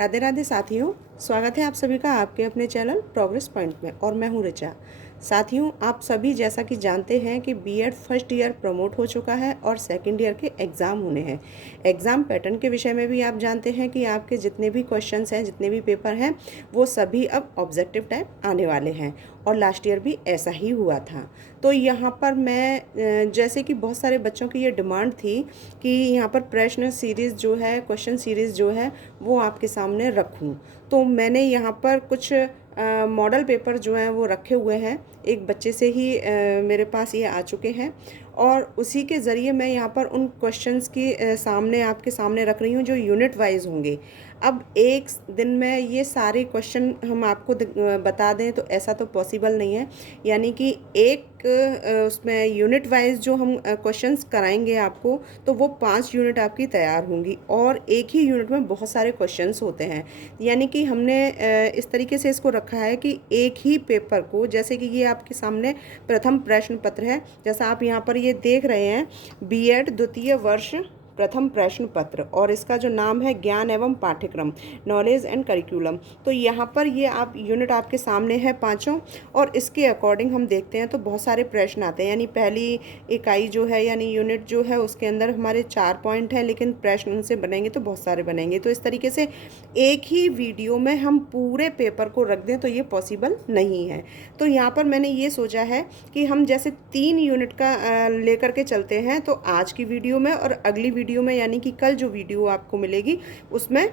राधे राधे साथियों, स्वागत है आप सभी का आपके अपने चैनल प्रोग्रेस पॉइंट में। और मैं हूं ऋचा। साथियों, आप सभी जैसा कि जानते हैं कि बीएड फर्स्ट ईयर प्रमोट हो चुका है और सेकंड ईयर के एग्ज़ाम होने हैं। एग्ज़ाम पैटर्न के विषय में भी आप जानते हैं कि आपके जितने भी क्वेश्चंस हैं, जितने भी पेपर हैं, वो सभी अब ऑब्जेक्टिव टाइप आने वाले हैं। और लास्ट ईयर भी ऐसा ही हुआ था। तो यहाँ पर मैं जैसे कि बहुत सारे बच्चों की ये डिमांड थी कि यहाँ पर प्रश्न सीरीज़ जो है, क्वेश्चन सीरीज़ जो है, वो आपके सामने रखूँ। तो मैंने यहाँ पर कुछ मॉडल पेपर जो हैं वो रखे हुए हैं। एक बच्चे से ही मेरे पास ये आ चुके हैं और उसी के ज़रिए मैं यहाँ पर उन क्वेश्चंस की सामने आपके सामने रख रही हूँ जो यूनिट वाइज होंगे। अब एक दिन में ये सारे क्वेश्चन हम आपको बता दें तो ऐसा तो पॉसिबल नहीं है। यानी कि एक उसमें यूनिट वाइज जो हम क्वेश्चंस कराएंगे आपको, तो वो 5 यूनिट आपकी तैयार होंगी और एक ही यूनिट में बहुत सारे क्वेश्चंस होते हैं। यानी कि हमने इस तरीके से इसको रखा है कि एक ही पेपर को, जैसे कि ये आपके सामने प्रथम प्रश्न पत्र है, जैसा आप यहाँ पर ये देख रहे हैं, बीएड द्वितीय वर्ष प्रथम प्रश्न पत्र, और इसका जो नाम है ज्ञान एवं पाठ्यक्रम, नॉलेज एंड करिकुलम। तो यहाँ पर ये आप यूनिट आपके सामने है पांचों, और इसके अकॉर्डिंग हम देखते हैं तो बहुत सारे प्रश्न आते हैं। यानी पहली इकाई जो है, यानी यूनिट जो है, उसके अंदर हमारे 4 पॉइंट हैं, लेकिन प्रश्न उनसे बनेंगे तो बहुत सारे बनेंगे। तो इस तरीके से एक ही वीडियो में हम पूरे पेपर को रख दें तो ये पॉसिबल नहीं है। तो यहाँ पर मैंने ये सोचा है कि हम जैसे 3 यूनिट का लेकर के चलते हैं, तो आज की वीडियो में और अगली वीडियो में, यानी कि कल जो वीडियो आपको मिलेगी उसमें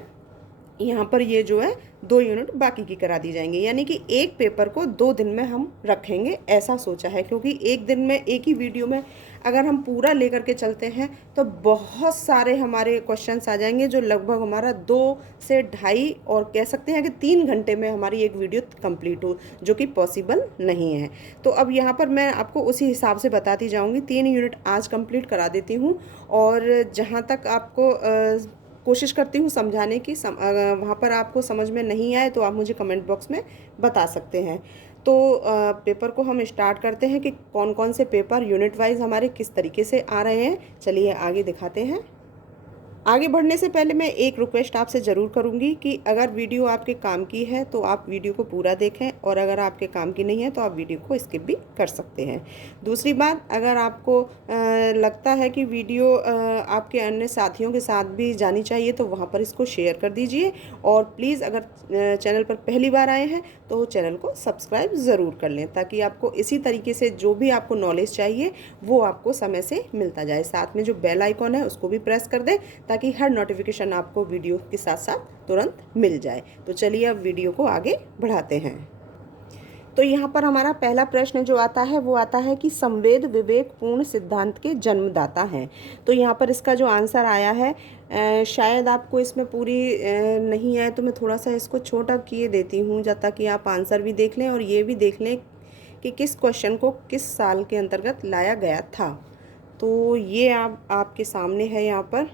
यहाँ पर ये जो है 2 यूनिट बाकी की करा दी जाएंगी। यानी कि एक पेपर को 2 दिन में हम रखेंगे, ऐसा सोचा है। क्योंकि एक दिन में एक ही वीडियो में अगर हम पूरा लेकर के चलते हैं तो बहुत सारे हमारे क्वेश्चंस आ जाएंगे, जो लगभग हमारा 2 से ढाई और कह सकते हैं कि 3 घंटे में हमारी एक वीडियो कंप्लीट हो, जो कि पॉसिबल नहीं है। तो अब यहाँ पर मैं आपको उसी हिसाब से बताती जाऊँगी। 3 यूनिट आज कंप्लीट करा देती हूँ, और जहाँ तक आपको कोशिश करती हूँ समझाने की। वहाँ पर आपको समझ में नहीं आए तो आप मुझे कमेंट बॉक्स में बता सकते हैं। तो पेपर को हम स्टार्ट करते हैं कि कौन कौन से पेपर यूनिट वाइज हमारे किस तरीके से आ रहे हैं। चलिए आगे दिखाते हैं। आगे बढ़ने से पहले मैं एक रिक्वेस्ट आपसे ज़रूर करूंगी कि अगर वीडियो आपके काम की है तो आप वीडियो को पूरा देखें, और अगर आपके काम की नहीं है तो आप वीडियो को स्किप भी कर सकते हैं। दूसरी बात, अगर आपको लगता है कि वीडियो आपके अन्य साथियों के साथ भी जानी चाहिए तो वहाँ पर इसको शेयर कर दीजिए। और प्लीज़ अगर चैनल पर पहली बार आए हैं तो चैनल को सब्सक्राइब ज़रूर कर लें, ताकि आपको इसी तरीके से जो भी आपको नॉलेज चाहिए वो आपको समय से मिलता जाए। साथ में जो बेल आइकॉन है उसको भी प्रेस कर दें, ताकि हर नोटिफिकेशन आपको वीडियो के साथ साथ तुरंत मिल जाए। तो चलिए अब वीडियो को आगे बढ़ाते हैं। तो यहाँ पर हमारा पहला प्रश्न जो आता है वो आता है कि संवेद विवेकपूर्ण सिद्धांत के जन्मदाता हैं। तो यहाँ पर इसका जो आंसर आया है, शायद आपको इसमें पूरी नहीं आए तो मैं थोड़ा सा इसको छोटा किए देती हूँ, जब तक कि आप आंसर भी देख लें और ये भी देख लें कि किस क्वेश्चन को किस साल के अंतर्गत लाया गया था। तो ये आपके सामने है यहाँ पर।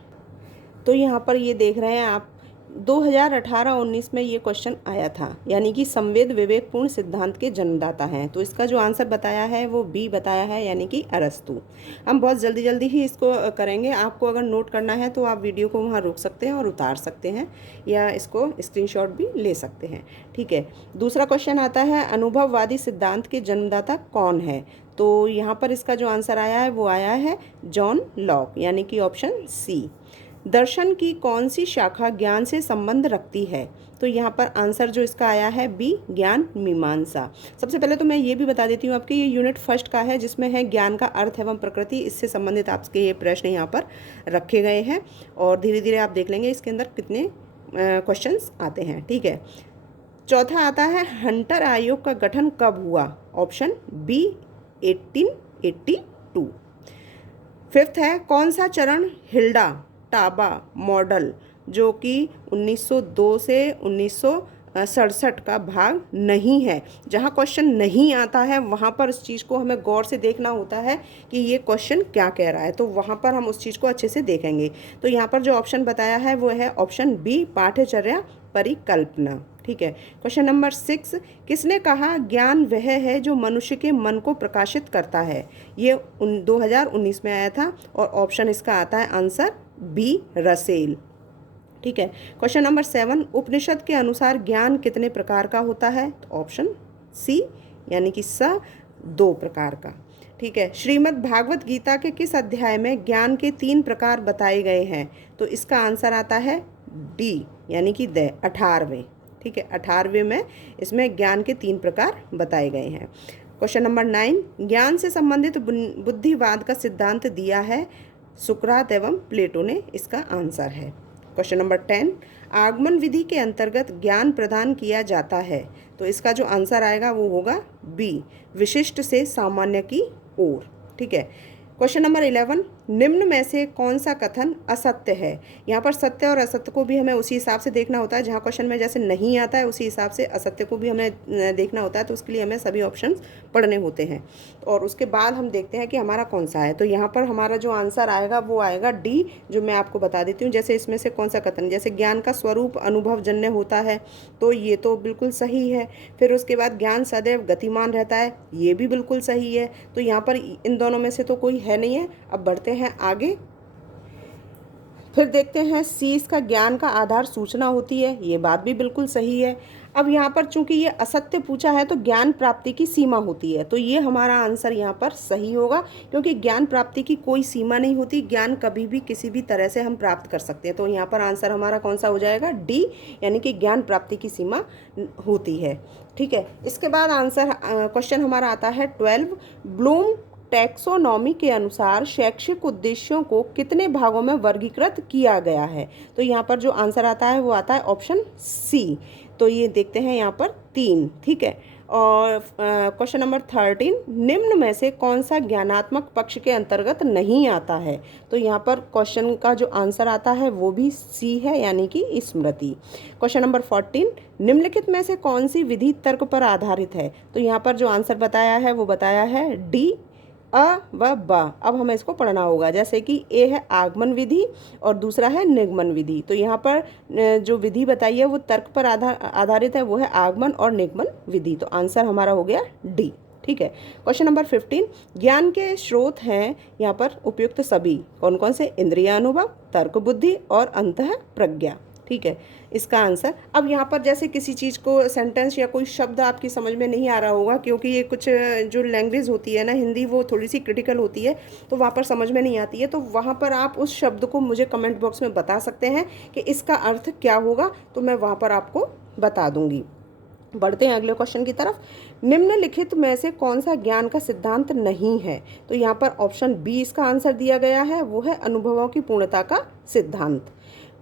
तो यहाँ पर ये देख रहे हैं आप, 2018-19 में ये क्वेश्चन आया था। यानी कि संवेद विवेकपूर्ण सिद्धांत के जन्मदाता हैं। तो इसका जो आंसर बताया है वो बी बताया है, यानी कि अरस्तु। हम बहुत जल्दी जल्दी ही इसको करेंगे। आपको अगर नोट करना है तो आप वीडियो को वहाँ रोक सकते हैं और उतार सकते हैं, या इसको स्क्रीनशॉट भी ले सकते हैं। ठीक है। दूसरा क्वेश्चन आता है, अनुभववादी सिद्धांत के जन्मदाता कौन है। तो यहाँ पर इसका जो आंसर आया है वो आया है जॉन लॉक, यानी कि ऑप्शन सी। दर्शन की कौन सी शाखा ज्ञान से संबंध रखती है। तो यहाँ पर आंसर जो इसका आया है बी, ज्ञान मीमांसा। सबसे पहले तो मैं ये भी बता देती हूँ आपके, ये यूनिट फर्स्ट का है, जिसमें है ज्ञान का अर्थ एवं प्रकृति। इससे संबंधित आपके ये प्रश्न यहाँ पर रखे गए हैं, और धीरे धीरे आप देख लेंगे इसके अंदर कितने क्वेश्चंस आते हैं। ठीक है। चौथा आता है, हंटर आयोग का गठन कब हुआ। Option B, 1882। फिफ्थ है, कौन सा चरण हिल्डा टाबा मॉडल, जो कि 1902 से 1967 का भाग नहीं है। जहाँ क्वेश्चन नहीं आता है वहाँ पर उस चीज़ को हमें गौर से देखना होता है कि ये क्वेश्चन क्या कह रहा है, तो वहाँ पर हम उस चीज़ को अच्छे से देखेंगे। तो यहाँ पर जो ऑप्शन बताया है वो है ऑप्शन बी, पाठ्यचर्या परिकल्पना। ठीक है। क्वेश्चन नंबर 6, किसने कहा ज्ञान वह है जो मनुष्य के मन को प्रकाशित करता है। ये 2019 में आया था, और ऑप्शन इसका आता है आंसर बी, रसेल। ठीक है। क्वेश्चन नंबर 7, उपनिषद के अनुसार ज्ञान कितने प्रकार का होता है? तो ऑप्शन सी यानी कि स 2 प्रकार का। ठीक है। श्रीमद् भागवत गीता के किस अध्याय में ज्ञान के 3 प्रकार बताए गए हैं? तो इसका आंसर आता है डी यानी कि 18वें। ठीक है, 18वें में इसमें ज्ञान के 3 प्रकार बताए गए हैं। क्वेश्चन नंबर 9, ज्ञान से संबंधित बुद्धिवाद का सिद्धांत दिया है सुकरात एवं प्लेटो ने, इसका आंसर है। क्वेश्चन नंबर 10, आगमन विधि के अंतर्गत ज्ञान प्रदान किया जाता है, तो इसका जो आंसर आएगा वो होगा बी, विशिष्ट से सामान्य की ओर। ठीक है। क्वेश्चन नंबर 11, निम्न में से कौन सा कथन असत्य है? यहाँ पर सत्य और असत्य को भी हमें उसी हिसाब से देखना होता है, जहाँ क्वेश्चन में जैसे नहीं आता है उसी हिसाब से असत्य को भी हमें देखना होता है, तो उसके लिए हमें सभी ऑप्शंस पढ़ने होते हैं और उसके बाद हम देखते हैं कि हमारा कौन सा है। तो यहाँ पर हमारा जो आंसर आएगा वो आएगा डी, जो मैं आपको बता देती हूँ। जैसे इसमें से कौन सा कथन, जैसे ज्ञान का स्वरूप अनुभवजन्य होता है, तो ये तो बिल्कुल सही है। फिर उसके बाद ज्ञान सदैव गतिमान रहता है, ये भी बिल्कुल सही है। तो यहाँ पर इन दोनों में से तो कोई है नहीं है। अब बढ़ते हैं आगे, फिर देखते हैं सी, इसका ज्ञान का आधार सूचना होती है, ये बात भी बिल्कुल सही है। अब यहाँ पर चूंकि ये असत्य पूछा है तो ज्ञान प्राप्ति की सीमा होती है, तो ये हमारा आंसर यहाँ पर सही होगा, क्योंकि ज्ञान प्राप्ति की कोई सीमा नहीं होती, ज्ञान कभी भी किसी भी तरह से हम प्राप्त कर सकते हैं। तो यहाँ पर आंसर हमारा कौन सा हो जाएगा? डी, यानी कि ज्ञान प्राप्ति की सीमा होती है। ठीक है। इसके बाद आंसर क्वेश्चन हमारा आता है 12, ब्लूम टैक्सोनॉमी के अनुसार शैक्षिक उद्देश्यों को कितने भागों में वर्गीकृत किया गया है? तो यहाँ पर जो आंसर आता है वो आता है ऑप्शन सी। तो ये देखते हैं यहाँ पर 3। ठीक है। और क्वेश्चन नंबर 13, निम्न में से कौन सा ज्ञानात्मक पक्ष के अंतर्गत नहीं आता है? तो यहाँ पर क्वेश्चन का जो आंसर आता है वो भी सी है, यानी कि स्मृति। क्वेश्चन नंबर 14, निम्नलिखित में से कौन सी विधि तर्क पर आधारित है? तो यहाँ पर जो आंसर बताया है वो बताया है डी, अ व ब। अब हमें इसको पढ़ना होगा, जैसे कि ए है आगमन विधि और दूसरा है निगमन विधि। तो यहाँ पर जो विधि बताई है वो तर्क पर आधारित है, वो है आगमन और निगमन विधि। तो आंसर हमारा हो गया डी। ठीक है। क्वेश्चन नंबर 15, ज्ञान के स्रोत हैं यहाँ पर उपयुक्त सभी, कौन कौन से? इंद्रिय अनुभव, तर्क बुद्धि और अंतः प्रज्ञा। ठीक है, इसका आंसर। अब यहाँ पर जैसे किसी चीज़ को सेंटेंस या कोई शब्द आपकी समझ में नहीं आ रहा होगा, क्योंकि ये कुछ जो लैंग्वेज होती है ना हिंदी, वो थोड़ी सी क्रिटिकल होती है, तो वहाँ पर समझ में नहीं आती है, तो वहाँ पर आप उस शब्द को मुझे कमेंट बॉक्स में बता सकते हैं कि इसका अर्थ क्या होगा, तो मैं वहाँ पर आपको बता दूँगी। बढ़ते हैं अगले क्वेश्चन की तरफ। निम्नलिखित में से कौन सा ज्ञान का सिद्धांत नहीं है? तो यहाँ पर ऑप्शन बी इसका आंसर दिया गया है, वो है अनुभवों की पूर्णता का सिद्धांत।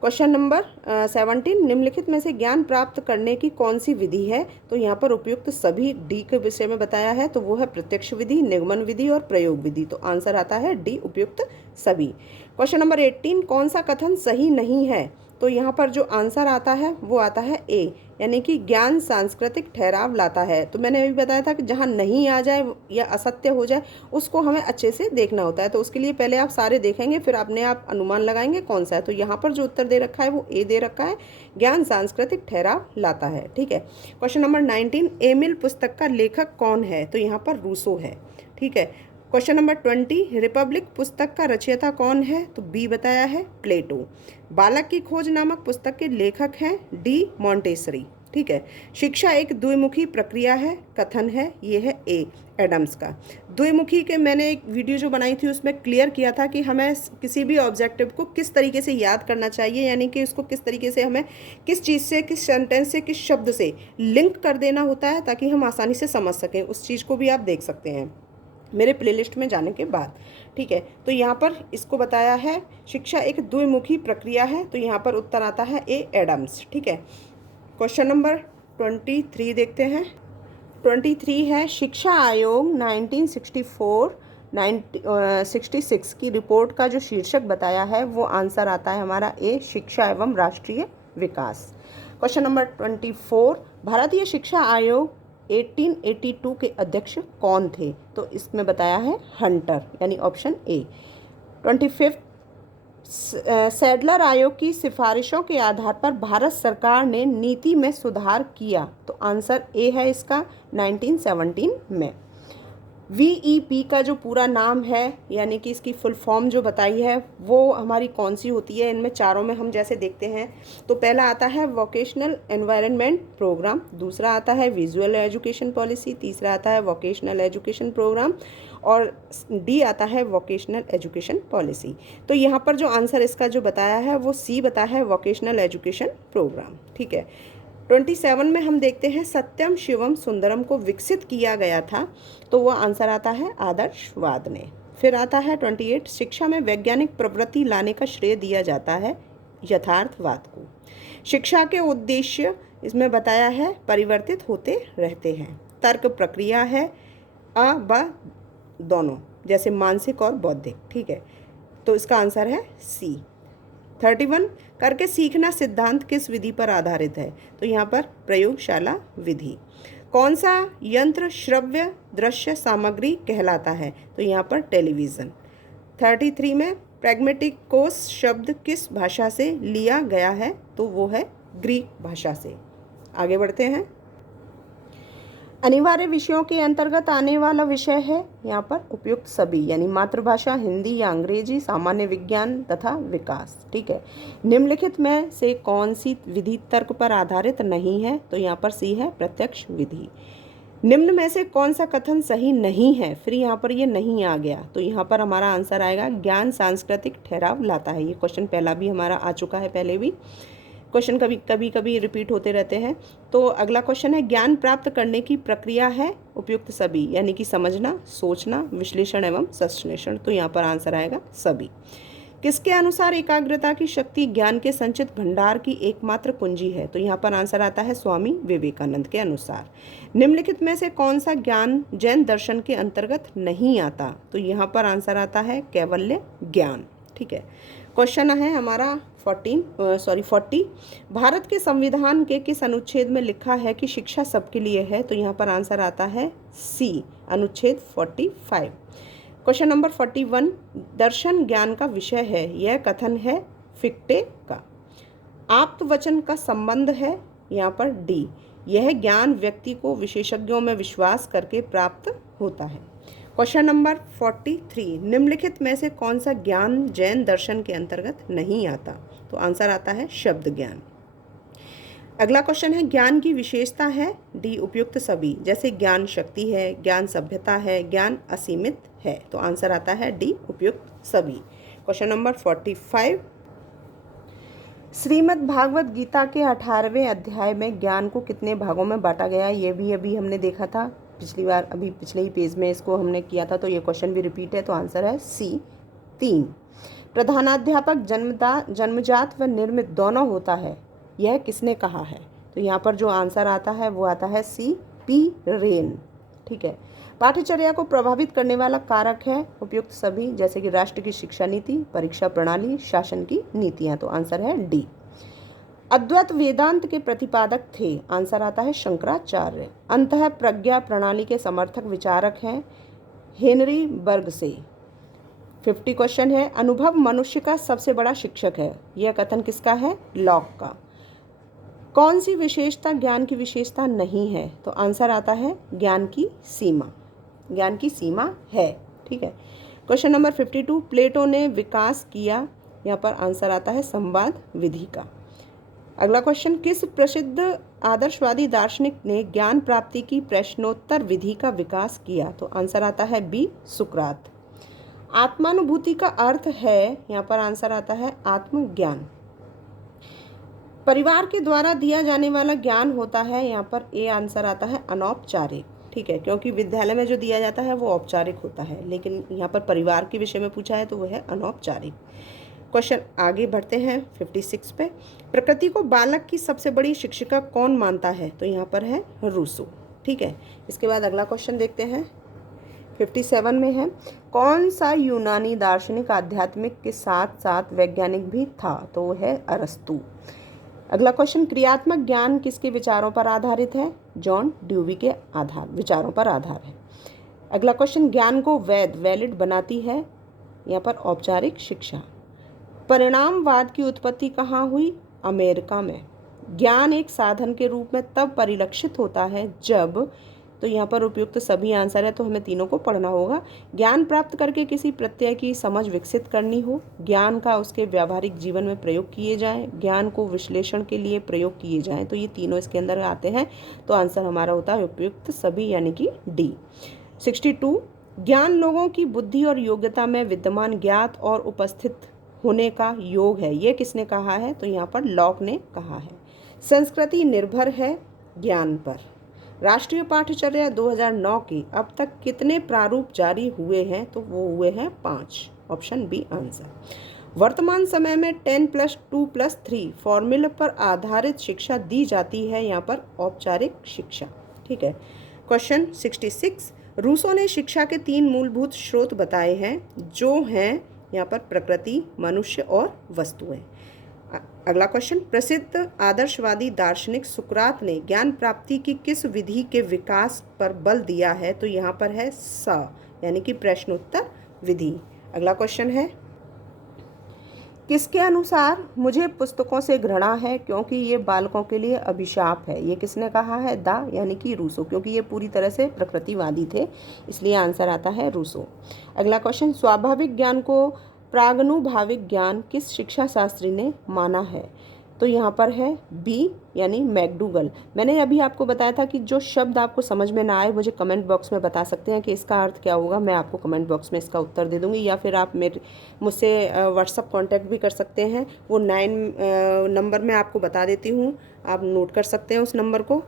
क्वेश्चन नंबर 17, निम्नलिखित में से ज्ञान प्राप्त करने की कौन सी विधि है? तो यहाँ पर उपयुक्त सभी डी के विषय में बताया है, तो वो है प्रत्यक्ष विधि, निगमन विधि और प्रयोग विधि। तो आंसर आता है डी, उपयुक्त सभी। क्वेश्चन नंबर 18, कौन सा कथन सही नहीं है? तो यहाँ पर जो आंसर आता है वो आता है ए, यानी कि ज्ञान सांस्कृतिक ठहराव लाता है। तो मैंने अभी बताया था कि जहाँ नहीं आ जाए या असत्य हो जाए उसको हमें अच्छे से देखना होता है, तो उसके लिए पहले आप सारे देखेंगे, फिर अपने आप अनुमान लगाएंगे कौन सा है। तो यहाँ पर जो उत्तर दे रखा है वो ए दे रखा है, ज्ञान सांस्कृतिक ठहराव लाता है। ठीक है। क्वेश्चन नंबर 19, एमिल पुस्तक का लेखक कौन है? तो यहाँ पर रूसो है। ठीक है। क्वेश्चन नंबर 20, रिपब्लिक पुस्तक का रचयिता कौन है? तो बी बताया है प्लेटो। बालक की खोज नामक पुस्तक के लेखक हैं डी, मॉन्टेसरी। ठीक है। शिक्षा एक द्विमुखी प्रक्रिया है, कथन है, ये है ए, एडम्स का। द्विमुखी के मैंने एक वीडियो जो बनाई थी उसमें क्लियर किया था कि हमें किसी भी ऑब्जेक्टिव को किस तरीके से याद करना चाहिए, यानी कि उसको किस तरीके से हमें किस चीज़ से, किस सेंटेंस से, किस शब्द से लिंक कर देना होता है, ताकि हम आसानी से समझ सकें। उस चीज़ को भी आप देख सकते हैं मेरे प्लेलिस्ट में जाने के बाद। ठीक है। तो यहाँ पर इसको बताया है शिक्षा एक द्विमुखी प्रक्रिया है, तो यहाँ पर उत्तर आता है ए, एडम्स। ठीक है। क्वेश्चन नंबर 23 देखते हैं। 23 है, शिक्षा आयोग 1966 की रिपोर्ट का जो शीर्षक बताया है वो आंसर आता है हमारा ए, शिक्षा एवं राष्ट्रीय विकास। क्वेश्चन नंबर 24, भारतीय शिक्षा आयोग 1882 के अध्यक्ष कौन थे? तो इसमें बताया है हंटर, यानी ऑप्शन ए। 25, सैडलर आयोग की सिफारिशों के आधार पर भारत सरकार ने नीति में सुधार किया, तो आंसर ए है इसका 1917 में। VEP का जो पूरा नाम है यानी कि इसकी फुल फॉर्म जो बताई है वो हमारी कौन सी होती है, इनमें चारों में हम जैसे देखते हैं तो पहला आता है वोकेशनल एनवायरनमेंट प्रोग्राम, दूसरा आता है विजुअल एजुकेशन पॉलिसी, तीसरा आता है वोकेशनल एजुकेशन प्रोग्राम और डी आता है वोकेशनल एजुकेशन पॉलिसी। तो यहाँ पर जो आंसर इसका जो बताया है वो सी बताया है वोकेशनल एजुकेशन प्रोग्राम। ठीक है। 27 में हम देखते हैं सत्यम शिवम सुंदरम को विकसित किया गया था, तो वह आंसर आता है आदर्शवाद ने। फिर आता है 28 शिक्षा में वैज्ञानिक प्रवृत्ति लाने का श्रेय दिया जाता है यथार्थवाद को। शिक्षा के उद्देश्य इसमें बताया है परिवर्तित होते रहते हैं। तर्क प्रक्रिया है अ ब दोनों, जैसे मानसिक और बौद्धिक। ठीक है, तो इसका आंसर है सी। 31 करके सीखना सिद्धांत किस विधि पर आधारित है, तो यहाँ पर प्रयोगशाला विधि। कौन सा यंत्र श्रव्य दृश्य सामग्री कहलाता है, तो यहाँ पर टेलीविज़न। 33 में प्रैग्मेटिकोस शब्द किस भाषा से लिया गया है, तो वो है ग्रीक भाषा से। आगे बढ़ते हैं। अनिवार्य विषयों के अंतर्गत आने वाला विषय है यहाँ पर उपयुक्त सभी, यानी मातृभाषा हिंदी या अंग्रेजी, सामान्य विज्ञान तथा विकास। ठीक है। निम्नलिखित में से कौन सी विधि तर्क पर आधारित नहीं है, तो यहाँ पर सी है प्रत्यक्ष विधि। निम्न में से कौन सा कथन सही नहीं है, फिर यहाँ पर ये नहीं आ गया, तो यहाँ पर हमारा आंसर आएगा ज्ञान सांस्कृतिक ठहराव लाता है। ये क्वेश्चन पहला भी हमारा आ चुका है, पहले भी क्वेश्चन कभी रिपीट होते रहते हैं। तो अगला क्वेश्चन है ज्ञान प्राप्त करने की प्रक्रिया है उपयुक्त सभी, यानी कि समझना, सोचना, विश्लेषण एवं संश्लेषण। तो यहाँ पर आंसर आएगा सभी। किसके अनुसार एकाग्रता की शक्ति ज्ञान के संचित भंडार की एकमात्र कुंजी है, तो यहाँ पर आंसर आता है स्वामी विवेकानंद के अनुसार। निम्नलिखित में से कौन सा ज्ञान जैन दर्शन के अंतर्गत नहीं आता, तो यहाँ पर आंसर आता है कैवल्य ज्ञान। ठीक है। क्वेश्चन है हमारा 40। भारत के संविधान के किस अनुच्छेद में लिखा है कि शिक्षा सबके लिए है, तो यहाँ पर आंसर आता है सी अनुच्छेद 45। क्वेश्चन नंबर 41 दर्शन ज्ञान का विषय है, यह कथन है फिक्टे का। आप्त वचन का संबंध है यहाँ पर डी, यह ज्ञान व्यक्ति को विशेषज्ञों में विश्वास करके प्राप्त होता है। क्वेश्चन नंबर 43 निम्नलिखित में से कौन सा ज्ञान जैन दर्शन के अंतर्गत नहीं आता, तो आंसर आता है शब्द ज्ञान। अगला क्वेश्चन है ज्ञान की विशेषता है डी उपयुक्त सभी, जैसे ज्ञान शक्ति है, ज्ञान सभ्यता है, ज्ञान असीमित है, तो आंसर आता है डी उपयुक्त सभी। क्वेश्चन नंबर 45 श्रीमद् भागवत गीता के 18वें अध्याय में ज्ञान को कितने भागों में बांटा गया, ये भी अभी हमने देखा था पिछली बार, अभी पिछले ही पेज में इसको हमने किया था, तो ये क्वेश्चन भी रिपीट है, तो आंसर है सी 3। प्रधानाध्यापक जन्मजात व निर्मित दोनों होता है, यह किसने कहा है, तो यहाँ पर जो आंसर आता है वो आता है सी पी रेन। ठीक है। पाठ्यचर्या को प्रभावित करने वाला कारक है उपयुक्त सभी, जैसे कि राष्ट्र की शिक्षा नीति, परीक्षा प्रणाली, शासन की नीतियाँ, तो आंसर है डी। अद्वैत वेदांत के प्रतिपादक थे, आंसर आता है शंकराचार्य। अंतः प्रज्ञा प्रणाली के समर्थक विचारक हैं हेनरी बर्ग से। 50 क्वेश्चन है अनुभव मनुष्य का सबसे बड़ा शिक्षक है, यह कथन किसका है, लॉक का। कौन सी विशेषता ज्ञान की विशेषता नहीं है, तो आंसर आता है ज्ञान की सीमा, ज्ञान की सीमा है। ठीक है। क्वेश्चन नंबर 52 प्लेटो ने विकास किया, यहाँ पर आंसर आता है संवाद विधि का। अगला क्वेश्चन किस प्रसिद्ध आदर्शवादी दार्शनिक ने ज्ञान प्राप्ति की प्रश्नोत्तर विधि का विकास किया, तो आंसर आता है बी सुकरात। आत्मानुभूति का अर्थ है, यहाँ पर आंसर आता है आत्मज्ञान। परिवार के द्वारा दिया जाने वाला ज्ञान होता है, यहाँ पर ए आंसर आता है अनौपचारिक। ठीक है, क्योंकि विद्यालय में जो दिया जाता है वो औपचारिक होता है, लेकिन यहाँ पर परिवार के विषय में पूछा है तो वो है अनौपचारिक। क्वेश्चन आगे बढ़ते हैं 56 पे। प्रकृति को बालक की सबसे बड़ी शिक्षिका कौन मानता है, तो यहाँ पर है रूसो। ठीक है। इसके बाद अगला क्वेश्चन देखते हैं 57 में है कौन सा यूनानी दार्शनिक आध्यात्मिक के साथ साथ वैज्ञानिक भी था, तो वो है अरस्तु। अगला क्वेश्चन क्रियात्मक ज्ञान किसके विचारों पर आधारित है, जॉन ड्यूवी के विचारों पर आधार है। अगला क्वेश्चन ज्ञान को वैलिड बनाती है, यहाँ पर औपचारिक शिक्षा। परिणामवाद की उत्पत्ति कहाँ हुई, अमेरिका में। ज्ञान एक साधन के रूप में तब परिलक्षित होता है जब तो यहाँ पर उपयुक्त सभी आंसर है, तो हमें तीनों को पढ़ना होगा। ज्ञान प्राप्त करके किसी प्रत्यय की समझ विकसित करनी हो, ज्ञान का उसके व्यावहारिक जीवन में प्रयोग किए जाएं, ज्ञान को विश्लेषण के लिए प्रयोग किए जाएं, तो ये तीनों इसके अंदर आते हैं। तो आंसर हमारा होता है उपयुक्त सभी, यानी कि डी। 62, ज्ञान लोगों की बुद्धि और योग्यता में विद्यमान ज्ञात और उपस्थित होने का योग है। ये किसने कहा है? तो यहाँ पर लॉक ने कहा है। संस्कृति निर्भर है ज्ञान पर। राष्ट्रीय पाठ्यचर्या 2009 की अब तक कितने प्रारूप जारी हुए हैं? तो वो हुए हैं 5। Option B answer. वर्तमान समय में 10+2+3 फॉर्मूले पर आधारित शिक्षा दी जाती है, यहाँ पर औपचारिक शिक्षा। ठीक है। क्वेश्चन 66, रूसो ने शिक्षा के 3 मूलभूत स्रोत बताए हैं, जो हैं यहाँ पर प्रकृति, मनुष्य और वस्तुएं। अगला क्वेश्चन, प्रसिद्ध आदर्शवादी दार्शनिक सुकरात ने ज्ञान प्राप्ति की किस विधि के विकास पर बल दिया है? तो यहाँ पर है स, यानी कि प्रश्नोत्तर विधि। अगला क्वेश्चन है, किसके अनुसार मुझे पुस्तकों से घृणा है क्योंकि ये बालकों के लिए अभिशाप है? ये किसने कहा है? दा, यानी कि रूसो, क्योंकि ये पूरी तरह से प्रकृतिवादी थे, इसलिए आंसर आता है रूसो। अगला क्वेश्चन, स्वाभाविक ज्ञान को प्रागनुभाविक ज्ञान किस शिक्षा शास्त्री ने माना है? तो यहाँ पर है बी, यानी मैकडूगल। मैंने अभी आपको बताया था कि जो शब्द आपको समझ में ना आए मुझे कमेंट बॉक्स में बता सकते हैं कि इसका अर्थ क्या होगा, मैं आपको कमेंट बॉक्स में इसका उत्तर दे दूंगी, या फिर आप मुझसे व्हाट्सअप कांटेक्ट भी कर सकते हैं। वो 9 नंबर मैं आपको बता देती हूँ, आप नोट कर सकते हैं उस नंबर को,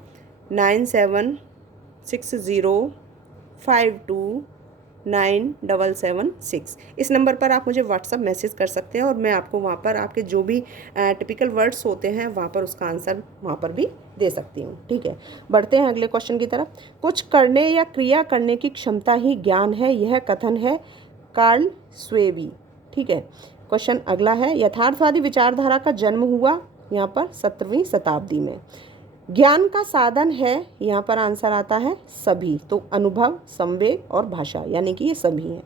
9760529776। इस नंबर पर आप मुझे व्हाट्सअप मैसेज कर सकते हैं और मैं आपको वहाँ पर आपके जो भी टिपिकल वर्ड्स होते हैं वहाँ पर उसका आंसर वहाँ पर भी दे सकती हूँ। ठीक है, बढ़ते हैं अगले क्वेश्चन की तरफ। कुछ करने या क्रिया करने की क्षमता ही ज्ञान है, यह कथन है कार्ल स्वेबी। ठीक है, क्वेश्चन अगला है, यथार्थवादी विचारधारा का जन्म हुआ यहाँ पर 17वीं शताब्दी में। ज्ञान का साधन है, यहाँ पर आंसर आता है सभी, तो अनुभव, संवेग और भाषा, यानी कि ये सभी हैं।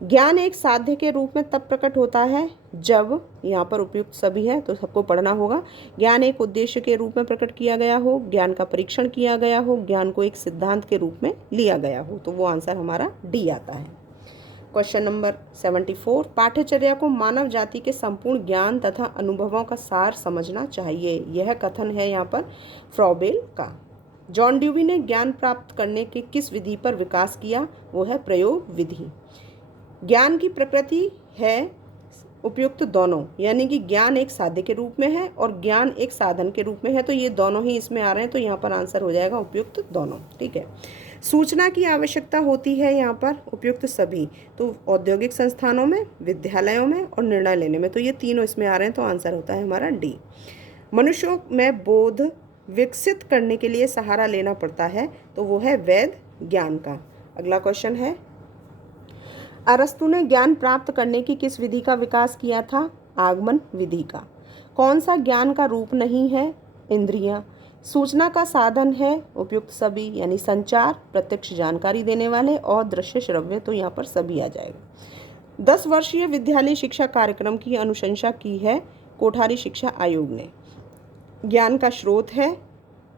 ज्ञान एक साध्य के रूप में तब प्रकट होता है जब, यहाँ पर उपयुक्त सभी है तो सबको पढ़ना होगा। ज्ञान एक उद्देश्य के रूप में प्रकट किया गया हो, ज्ञान का परीक्षण किया गया हो, ज्ञान को एक सिद्धांत के रूप में लिया गया हो, तो वो आंसर हमारा डी आता है। क्वेश्चन नंबर 74, पाठ्यचर्या को मानव जाति के संपूर्ण ज्ञान तथा अनुभवों का सार समझना चाहिए, यह कथन है यहाँ पर फ्रॉबेल का। जॉन ड्यूवी ने ज्ञान प्राप्त करने के किस विधि पर विकास किया? वो है प्रयोग विधि। ज्ञान की प्रकृति है उपयुक्त दोनों, यानी कि ज्ञान एक साध्य के रूप में है और ज्ञान एक साधन के रूप में है, तो ये दोनों ही इसमें आ रहे हैं, तो यहाँ पर आंसर हो जाएगा उपयुक्त दोनों। ठीक है, सूचना की आवश्यकता होती है यहाँ पर उपयुक्त सभी, तो औद्योगिक संस्थानों में, विद्यालयों में और निर्णय लेने में, तो ये तीनों इसमें आ रहे हैं, तो आंसर होता है हमारा डी। मनुष्यों में बोध विकसित करने के लिए सहारा लेना पड़ता है, तो वो है वेद ज्ञान का। अगला क्वेश्चन है, अरस्तु ने ज्ञान प्राप्त करने की किस विधि का विकास किया था? आगमन विधि का। कौन सा ज्ञान का रूप नहीं है? इंद्रियां। सूचना का साधन है उपयुक्त सभी, यानी संचार, प्रत्यक्ष जानकारी देने वाले और दृश्य श्रव्य, तो यहाँ पर सभी आ जाएगा। 10 वर्षीय विद्यालय शिक्षा कार्यक्रम की अनुशंसा की है कोठारी शिक्षा आयोग ने। ज्ञान का स्रोत है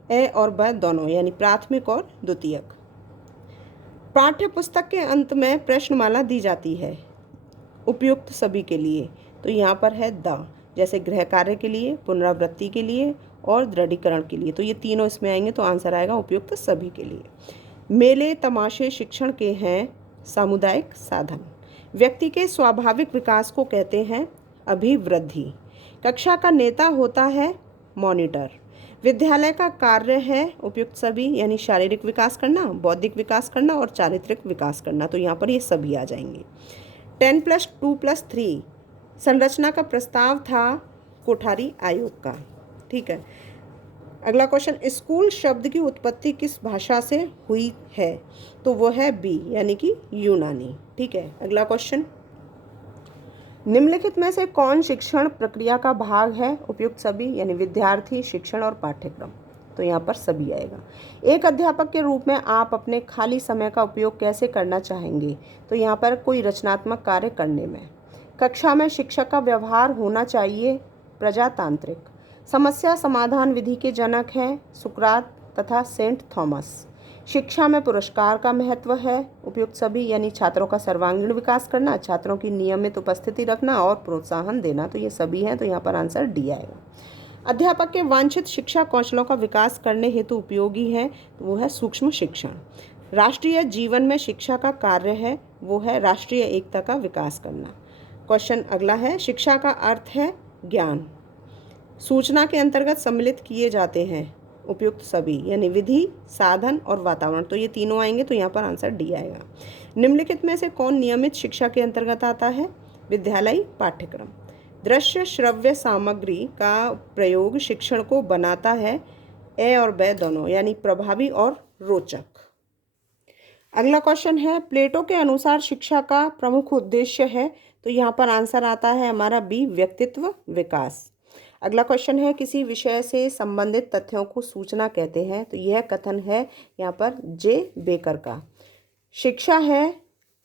ए और ब दोनों, यानी प्राथमिक और द्वितीयक। पाठ्य पुस्तक के अंत में प्रश्नमाला दी जाती है उपयुक्त सभी के लिए, तो यहाँ पर है द, जैसे गृह कार्य के लिए, पुनरावृत्ति के लिए और दृढ़ीकरण के लिए, तो ये तीनों इसमें आएंगे, तो आंसर आएगा उपयुक्त सभी के लिए। मेले तमाशे शिक्षण के हैं सामुदायिक साधन। व्यक्ति के स्वाभाविक विकास को कहते हैं अभिवृद्धि। कक्षा का नेता होता है मॉनिटर। विद्यालय का कार्य है उपयुक्त सभी, यानी शारीरिक विकास करना, बौद्धिक विकास करना और चारित्रिक विकास करना, तो यहाँ पर ये सभी आ जाएंगे। 10+2+3 संरचना का प्रस्ताव था कोठारी आयोग का। ठीक है, अगला क्वेश्चन, स्कूल शब्द की उत्पत्ति किस भाषा से हुई है? तो वो है बी, यानी कि यूनानी। ठीक है, अगला क्वेश्चन, निम्नलिखित में से कौन शिक्षण प्रक्रिया का भाग है? उपयुक्त सभी, यानी विद्यार्थी, शिक्षण और पाठ्यक्रम, तो यहाँ पर सभी आएगा। एक अध्यापक के रूप में आप अपने खाली समय का उपयोग कैसे करना चाहेंगे? तो यहाँ पर कोई रचनात्मक कार्य करने में। कक्षा में शिक्षक का व्यवहार होना चाहिए प्रजातांत्रिक। समस्या समाधान विधि के जनक हैं सुकरात तथा सेंट थॉमस। शिक्षा में पुरस्कार का महत्व है, उपयुक्त सभी, यानी छात्रों का सर्वांगीण विकास करना, छात्रों की नियमित उपस्थिति रखना और प्रोत्साहन देना, तो ये सभी हैं, तो यहाँ पर आंसर डी आएगा। अध्यापक के वांछित शिक्षा कौशलों का विकास करने हेतु उपयोगी है, तो वो है सूक्ष्म शिक्षण। राष्ट्रीय जीवन में शिक्षा का कार्य है, वो है राष्ट्रीय एकता का विकास करना। क्वेश्चन अगला है, शिक्षा का अर्थ है ज्ञान। सूचना के अंतर्गत सम्मिलित किए जाते हैं, उपयुक्त सभी, यानी विधि, साधन और वातावरण, तो ये तीनों आएंगे, तो यहाँ पर आंसर डी आएगा। निम्नलिखित में से कौन नियमित शिक्षा के अंतर्गत आता है? विद्यालयी पाठ्यक्रम। दृश्य श्रव्य सामग्री का प्रयोग शिक्षण को बनाता है, ए और ब दोनों, यानी प्रभावी और रोचक। अगला क्वेश्चन है, प्लेटो के अनुसार शिक्षा का प्रमुख उद्देश्य है, तो यहाँ पर आंसर आता है हमारा बी, व्यक्तित्व विकास। अगला क्वेश्चन है, किसी विषय से संबंधित तथ्यों को सूचना कहते हैं, तो यह कथन है यहाँ पर जे बेकर का। शिक्षा है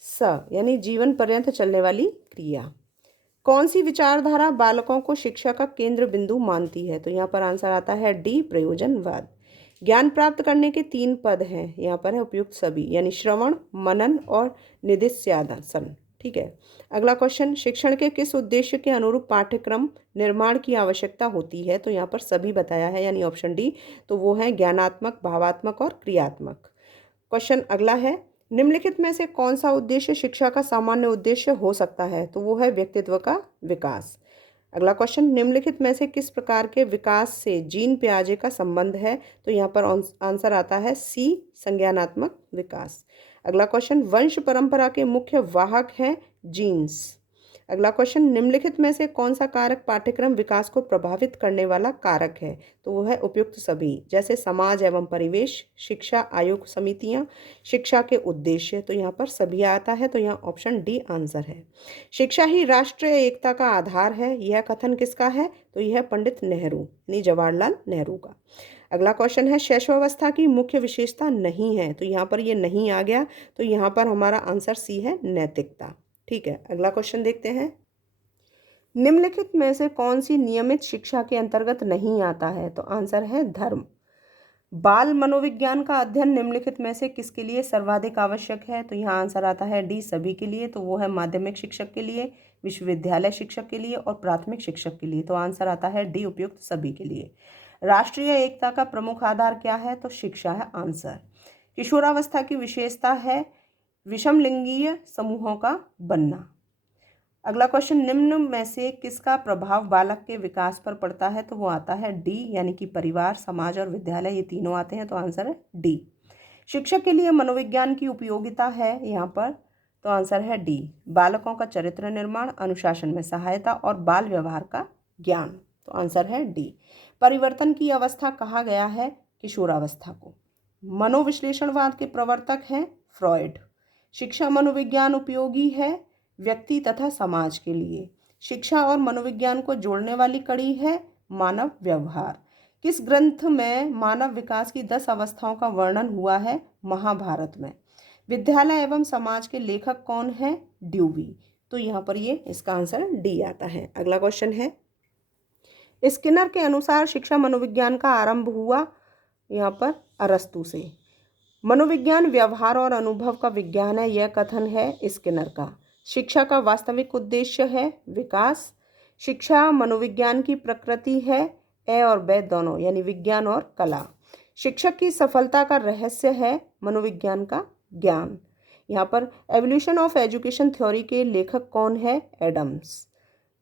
स, यानी जीवन पर्यंत चलने वाली क्रिया। कौन सी विचारधारा बालकों को शिक्षा का केंद्र बिंदु मानती है, तो यहाँ पर आंसर आता है डी, प्रयोजनवाद। ज्ञान प्राप्त करने के 3 पद हैं, यहाँ पर है उपयुक्त सभी, यानी श्रवण, मनन और निधिध्यासन। ठीक है। अगला क्वेश्चन, शिक्षण के किस उद्देश्य के अनुरूप पाठ्यक्रम निर्माण की आवश्यकता होती है, तो यहाँ पर सभी बताया है, यानी ऑप्शन डी, तो वो है ज्ञानात्मक, भावात्मक और क्रियात्मक। क्वेश्चन अगला है, निम्नलिखित में से कौन सा उद्देश्य शिक्षा का सामान्य उद्देश्य हो सकता है, तो वो है व्यक्तित्व का विकास। अगला क्वेश्चन, निम्नलिखित में से किस प्रकार के विकास से जीन पियाजे का संबंध है, तो यहाँ पर आंसर आता है सी, संज्ञानात्मक विकास। अगला क्वेश्चन, वंश परंपरा के मुख्य वाहक हैं जीन्स। अगला क्वेश्चन, निम्नलिखित में से कौन सा कारक पाठ्यक्रम विकास को प्रभावित करने वाला कारक है, तो वो है उपयुक्त सभी, जैसे समाज एवं परिवेश, शिक्षा आयोग समितियां, शिक्षा के उद्देश्य, तो यहाँ पर सभी आता है, तो यहाँ ऑप्शन डी आंसर है। शिक्षा ही राष्ट्रीय एकता का आधार है, यह कथन किसका है, तो यह पंडित नेहरू यानी जवाहरलाल नेहरू का। अगला क्वेश्चन है, शैशवावस्था की मुख्य विशेषता नहीं है, तो यहाँ पर ये नहीं आ गया, तो यहाँ पर हमारा आंसर सी है, नैतिकता। ठीक है। अगला क्वेश्चन देखते हैं, निम्नलिखित में से कौन सी नियमित शिक्षा के अंतर्गत नहीं आता है, तो आंसर है धर्म। बाल मनोविज्ञान का अध्ययन निम्नलिखित में से किसके लिए सर्वाधिक आवश्यक है, तो यहाँ आंसर आता है डी, सभी के लिए, तो वो है माध्यमिक शिक्षक के लिए, विश्वविद्यालय शिक्षक के लिए और प्राथमिक शिक्षक के लिए, तो आंसर आता है डी, उपयुक्त सभी के लिए। राष्ट्रीय एकता का प्रमुख आधार क्या है, तो शिक्षा है आंसर। किशोरावस्था की विशेषता है विषमलिंगीय समूहों का बनना। अगला क्वेश्चन, निम्न में से किसका प्रभाव बालक के विकास पर पड़ता है, तो वो आता है डी, यानी कि परिवार, समाज और विद्यालय, ये तीनों आते हैं, तो आंसर है डी। शिक्षक के लिए मनोविज्ञान की उपयोगिता है यहाँ पर, तो आंसर है डी, बालकों का चरित्र निर्माण, अनुशासन में सहायता और बाल व्यवहार का ज्ञान, तो आंसर है डी। परिवर्तन की अवस्था कहा गया है किशोरावस्था को। मनोविश्लेषणवाद के प्रवर्तक हैं फ्रॉयड। शिक्षा मनोविज्ञान उपयोगी है व्यक्ति तथा समाज के लिए। शिक्षा और मनोविज्ञान को जोड़ने वाली कड़ी है मानव व्यवहार। किस ग्रंथ में मानव विकास की 10 अवस्थाओं का वर्णन हुआ है, महाभारत में। विद्यालय एवं समाज के लेखक कौन है, ड्यूबी, तो यहाँ पर ये इसका आंसर डी आता है। अगला क्वेश्चन है, स्किनर के अनुसार शिक्षा मनोविज्ञान का आरंभ हुआ यहाँ पर अरस्तु से। मनोविज्ञान व्यवहार और अनुभव का विज्ञान है, यह कथन है स्किनर का। शिक्षा का वास्तविक उद्देश्य है विकास। शिक्षा मनोविज्ञान की प्रकृति है, ए और ब दोनों, यानी विज्ञान और कला। शिक्षक की सफलता का रहस्य है मनोविज्ञान का ज्ञान। यहाँ पर एवोल्यूशन ऑफ एजुकेशन थ्योरी के लेखक कौन है, एडम्स।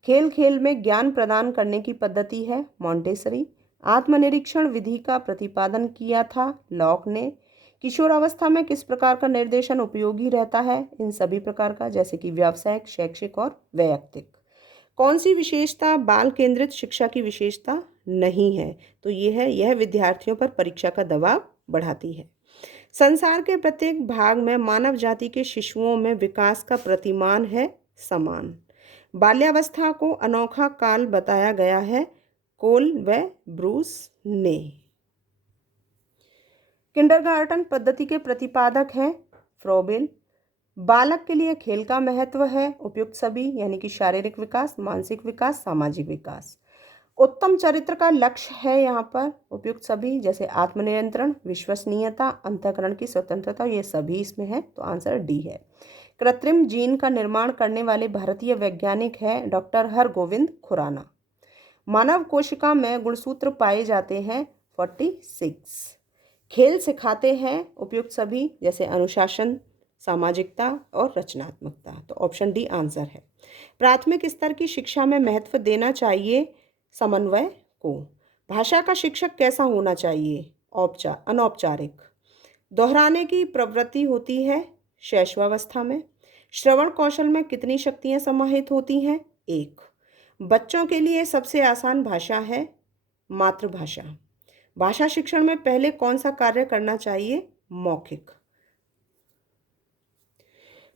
खेल खेल में ज्ञान प्रदान करने की पद्धति है मॉन्टेसरी। आत्मनिरीक्षण विधि का प्रतिपादन किया था लॉक ने। किशोरावस्था में किस प्रकार का निर्देशन उपयोगी रहता है, इन सभी प्रकार का, जैसे कि व्यावसायिक, शैक्षिक और वैयक्तिक। कौन सी विशेषता बाल केंद्रित शिक्षा की विशेषता नहीं है, तो ये है, यह विद्यार्थियों पर परीक्षा का दबाव बढ़ाती है। संसार के प्रत्येक भाग में मानव जाति के शिशुओं में विकास का प्रतिमान है समान। बाल्यावस्था को अनोखा काल बताया गया है कोल व ब्रूस ने। किंडरगार्टन पद्धति के प्रतिपादक हैं फ्रोबेल। बालक के लिए खेल का महत्व है, उपयुक्त सभी, यानी कि शारीरिक विकास, मानसिक विकास, सामाजिक विकास। उत्तम चरित्र का लक्ष्य है यहाँ पर उपयुक्त सभी, जैसे आत्मनियंत्रण, विश्वसनीयता, अंतःकरण की स्वतंत्रता, ये सभी इसमें है, तो आंसर डी है। कृत्रिम जीन का निर्माण करने वाले भारतीय वैज्ञानिक है डॉक्टर हरगोविंद खुराना। मानव कोशिका में गुणसूत्र पाए जाते हैं 46। खेल सिखाते हैं उपयुक्त सभी, जैसे अनुशासन, सामाजिकता और रचनात्मकता, तो ऑप्शन डी आंसर है। प्राथमिक स्तर की शिक्षा में महत्व देना चाहिए समन्वय को। भाषा का शिक्षक कैसा होना चाहिए? अनौपचारिक। दोहराने की प्रवृत्ति होती है शैशवावस्था में। श्रवण कौशल में कितनी शक्तियां समाहित होती हैं? 1। बच्चों के लिए सबसे आसान भाषा है मातृभाषा। भाषा शिक्षण में पहले कौन सा कार्य करना चाहिए? मौखिक।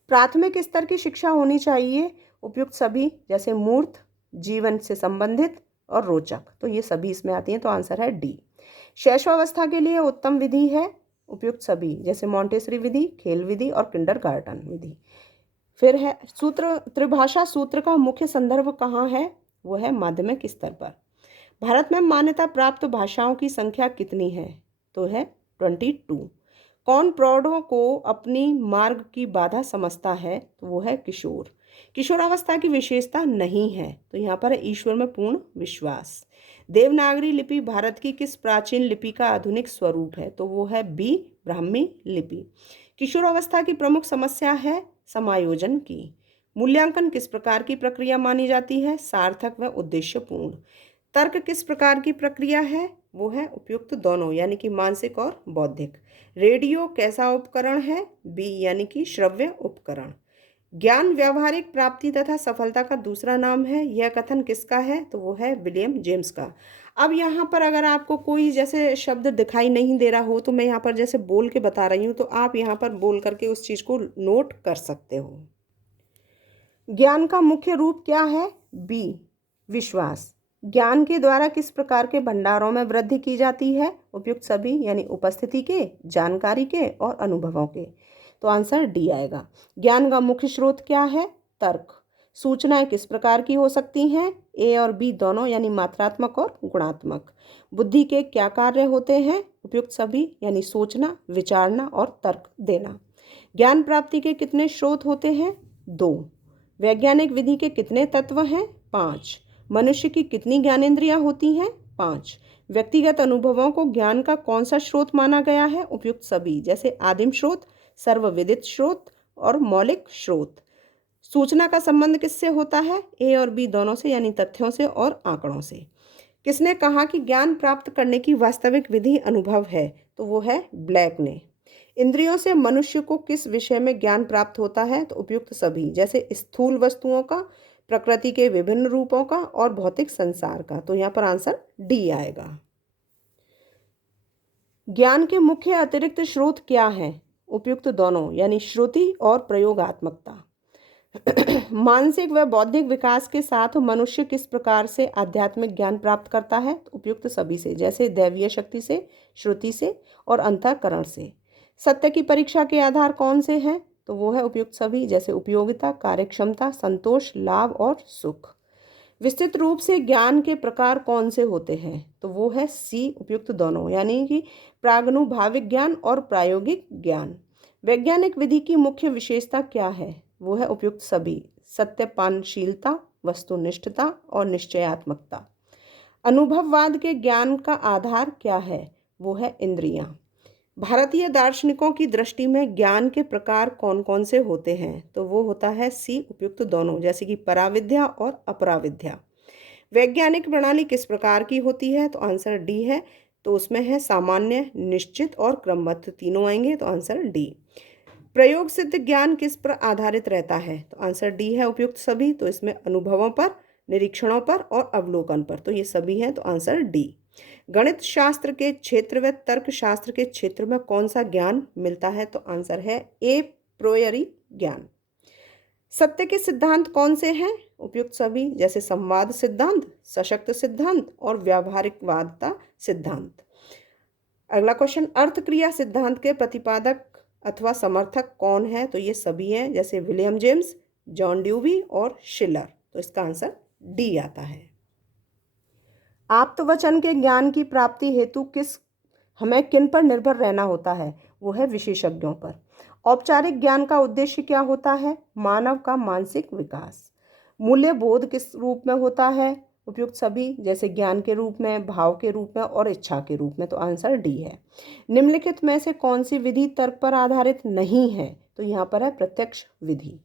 प्राथमिक स्तर की शिक्षा होनी चाहिए उपयुक्त सभी, जैसे मूर्त, जीवन से संबंधित और रोचक, तो ये सभी इसमें आती हैं, तो आंसर है डी। शैशवावस्था के लिए उत्तम विधि है उपयुक्त सभी, जैसे मॉन्टेसरी विधि, खेल विधि और किंडरगार्टन विधि। फिर है सूत्र, त्रिभाषा सूत्र का मुख्य संदर्भ कहाँ है? वो है माध्यमिक स्तर पर। भारत में मान्यता प्राप्त भाषाओं की संख्या कितनी है? तो है 22। कौन प्रौढ़ों को अपनी मार्ग की बाधा समझता है? तो वो है किशोर। किशोरावस्था की विशेषता नहीं है, तो यहाँ पर है ईश्वर में पूर्ण विश्वास। देवनागरी लिपि भारत की किस प्राचीन लिपि का आधुनिक स्वरूप है? तो वो है बी ब्राह्मी लिपि। किशोरावस्था की प्रमुख समस्या है समायोजन की। मूल्यांकन किस प्रकार की प्रक्रिया मानी जाती है? सार्थक व उद्देश्यपूर्ण। तर्क किस प्रकार की प्रक्रिया है? वो है उपयुक्त दोनों, यानी कि मानसिक और बौद्धिक। रेडियो कैसा उपकरण है? बी यानी कि श्रव्य उपकरण। ज्ञान व्यावहारिक प्राप्ति तथा सफलता का दूसरा नाम है, यह कथन किसका है? तो वो है विलियम जेम्स का। अब यहाँ पर अगर आपको कोई जैसे शब्द दिखाई नहीं दे रहा हो, तो मैं यहाँ पर जैसे बोल के बता रही हूँ, तो आप यहाँ पर बोल करके उस चीज़ को नोट कर सकते हो। ज्ञान का मुख्य रूप क्या है? बी विश्वास। ज्ञान के द्वारा किस प्रकार के भंडारों में वृद्धि की जाती है? उपयुक्त सभी, यानी उपस्थिति के, जानकारी के और अनुभवों के, तो आंसर डी आएगा। ज्ञान का मुख्य स्रोत क्या है? तर्क। सूचनाएं किस प्रकार की हो सकती हैं? ए और बी दोनों, यानी मात्रात्मक और गुणात्मक। बुद्धि के क्या कार्य होते हैं? उपयुक्त सभी, यानी सोचना, विचारना और तर्क देना। ज्ञान प्राप्ति के कितने स्रोत होते हैं? 2। वैज्ञानिक विधि के कितने तत्व हैं? 5। मनुष्य की कितनी ज्ञानेंद्रियां होती हैं? 5। व्यक्तिगत अनुभवों को ज्ञान का कौन सा स्रोत माना गया है? उपयुक्त सभी, जैसे आदिम स्रोत, सर्वविदित स्रोत और मौलिक स्रोत। सूचना का संबंध किससे होता है? ए और बी दोनों से, यानी तथ्यों से और आंकड़ों से। किसने कहा कि ज्ञान प्राप्त करने की वास्तविक विधि अनुभव है? तो वो है ब्लैक ने। इंद्रियों से मनुष्य को किस विषय में ज्ञान प्राप्त होता है? तो उपयुक्त सभी, जैसे स्थूल वस्तुओं का, प्रकृति के विभिन्न रूपों का और भौतिक संसार का, तो यहाँ पर आंसर डी आएगा। ज्ञान के मुख्य अतिरिक्त स्रोत क्या हैं? उपयुक्त दोनों, यानी श्रुति और प्रयोगात्मकता। मानसिक व बौद्धिक विकास के साथ मनुष्य किस प्रकार से आध्यात्मिक ज्ञान प्राप्त करता है? तो उपयुक्त सभी से, जैसे दैवीय शक्ति से, श्रुति से और अंतःकरण से। सत्य की परीक्षा के आधार कौन से हैं? तो वो है उपयुक्त सभी, जैसे उपयोगिता, कार्यक्षमता, संतोष, लाभ और सुख। विस्तृत रूप से ज्ञान के प्रकार कौन से होते हैं? तो वो है सी उपयुक्त दोनों, यानी कि प्रागनुभाविक ज्ञान और प्रायोगिक ज्ञान। वैज्ञानिक विधि की मुख्य विशेषता क्या है? वो है उपयुक्त सभी, सत्यपानशीलता, वस्तुनिष्ठता और निश्चयात्मकता। अनुभववाद के ज्ञान का आधार क्या है? वो है इंद्रियां। भारतीय दार्शनिकों की दृष्टि में ज्ञान के प्रकार कौन कौन से होते हैं? तो वो होता है सी उपयुक्त दोनों, जैसे कि पराविद्या और अपराविद्या। वैज्ञानिक प्रणाली किस प्रकार की होती है? तो आंसर डी है, तो उसमें है सामान्य, निश्चित और क्रमबद्ध, तीनों आएंगे, तो आंसर डी। प्रयोग सिद्ध ज्ञान किस पर आधारित रहता है? तो आंसर डी है उपयुक्त सभी, तो इसमें अनुभवों पर, निरीक्षणों पर और अवलोकन पर, तो ये सभी हैं, तो आंसर डी। गणित शास्त्र के क्षेत्र व तर्क शास्त्र के क्षेत्र में कौन सा ज्ञान मिलता है? तो आंसर है ए प्रोयरी ज्ञान। सत्य के सिद्धांत कौन से हैं? उपयुक्त सभी, जैसे संवाद सिद्धांत, सशक्त सिद्धांत और व्यावहारिकवादता सिद्धांत। अगला क्वेश्चन, अर्थ क्रिया सिद्धांत के प्रतिपादक अथवा समर्थक कौन है? तो ये सभी हैं, जैसे विलियम जेम्स, जॉन ड्यूवी और शिलर, तो इसका आंसर डी आता है। आप्तवचन के ज्ञान की प्राप्ति हेतु हमें किन पर निर्भर रहना होता है? वो है विशेषज्ञों पर। औपचारिक ज्ञान का उद्देश्य क्या होता है? मानव का मानसिक विकास। मूल्य बोध किस रूप में होता है? उपयुक्त सभी, जैसे ज्ञान के रूप में, भाव के रूप में और इच्छा के रूप में। तो आंसर डी है। निम्नलिखित में से कौन सी विधि तर्क पर आधारित नहीं है? तो यहाँ पर है प्रत्यक्ष विधि।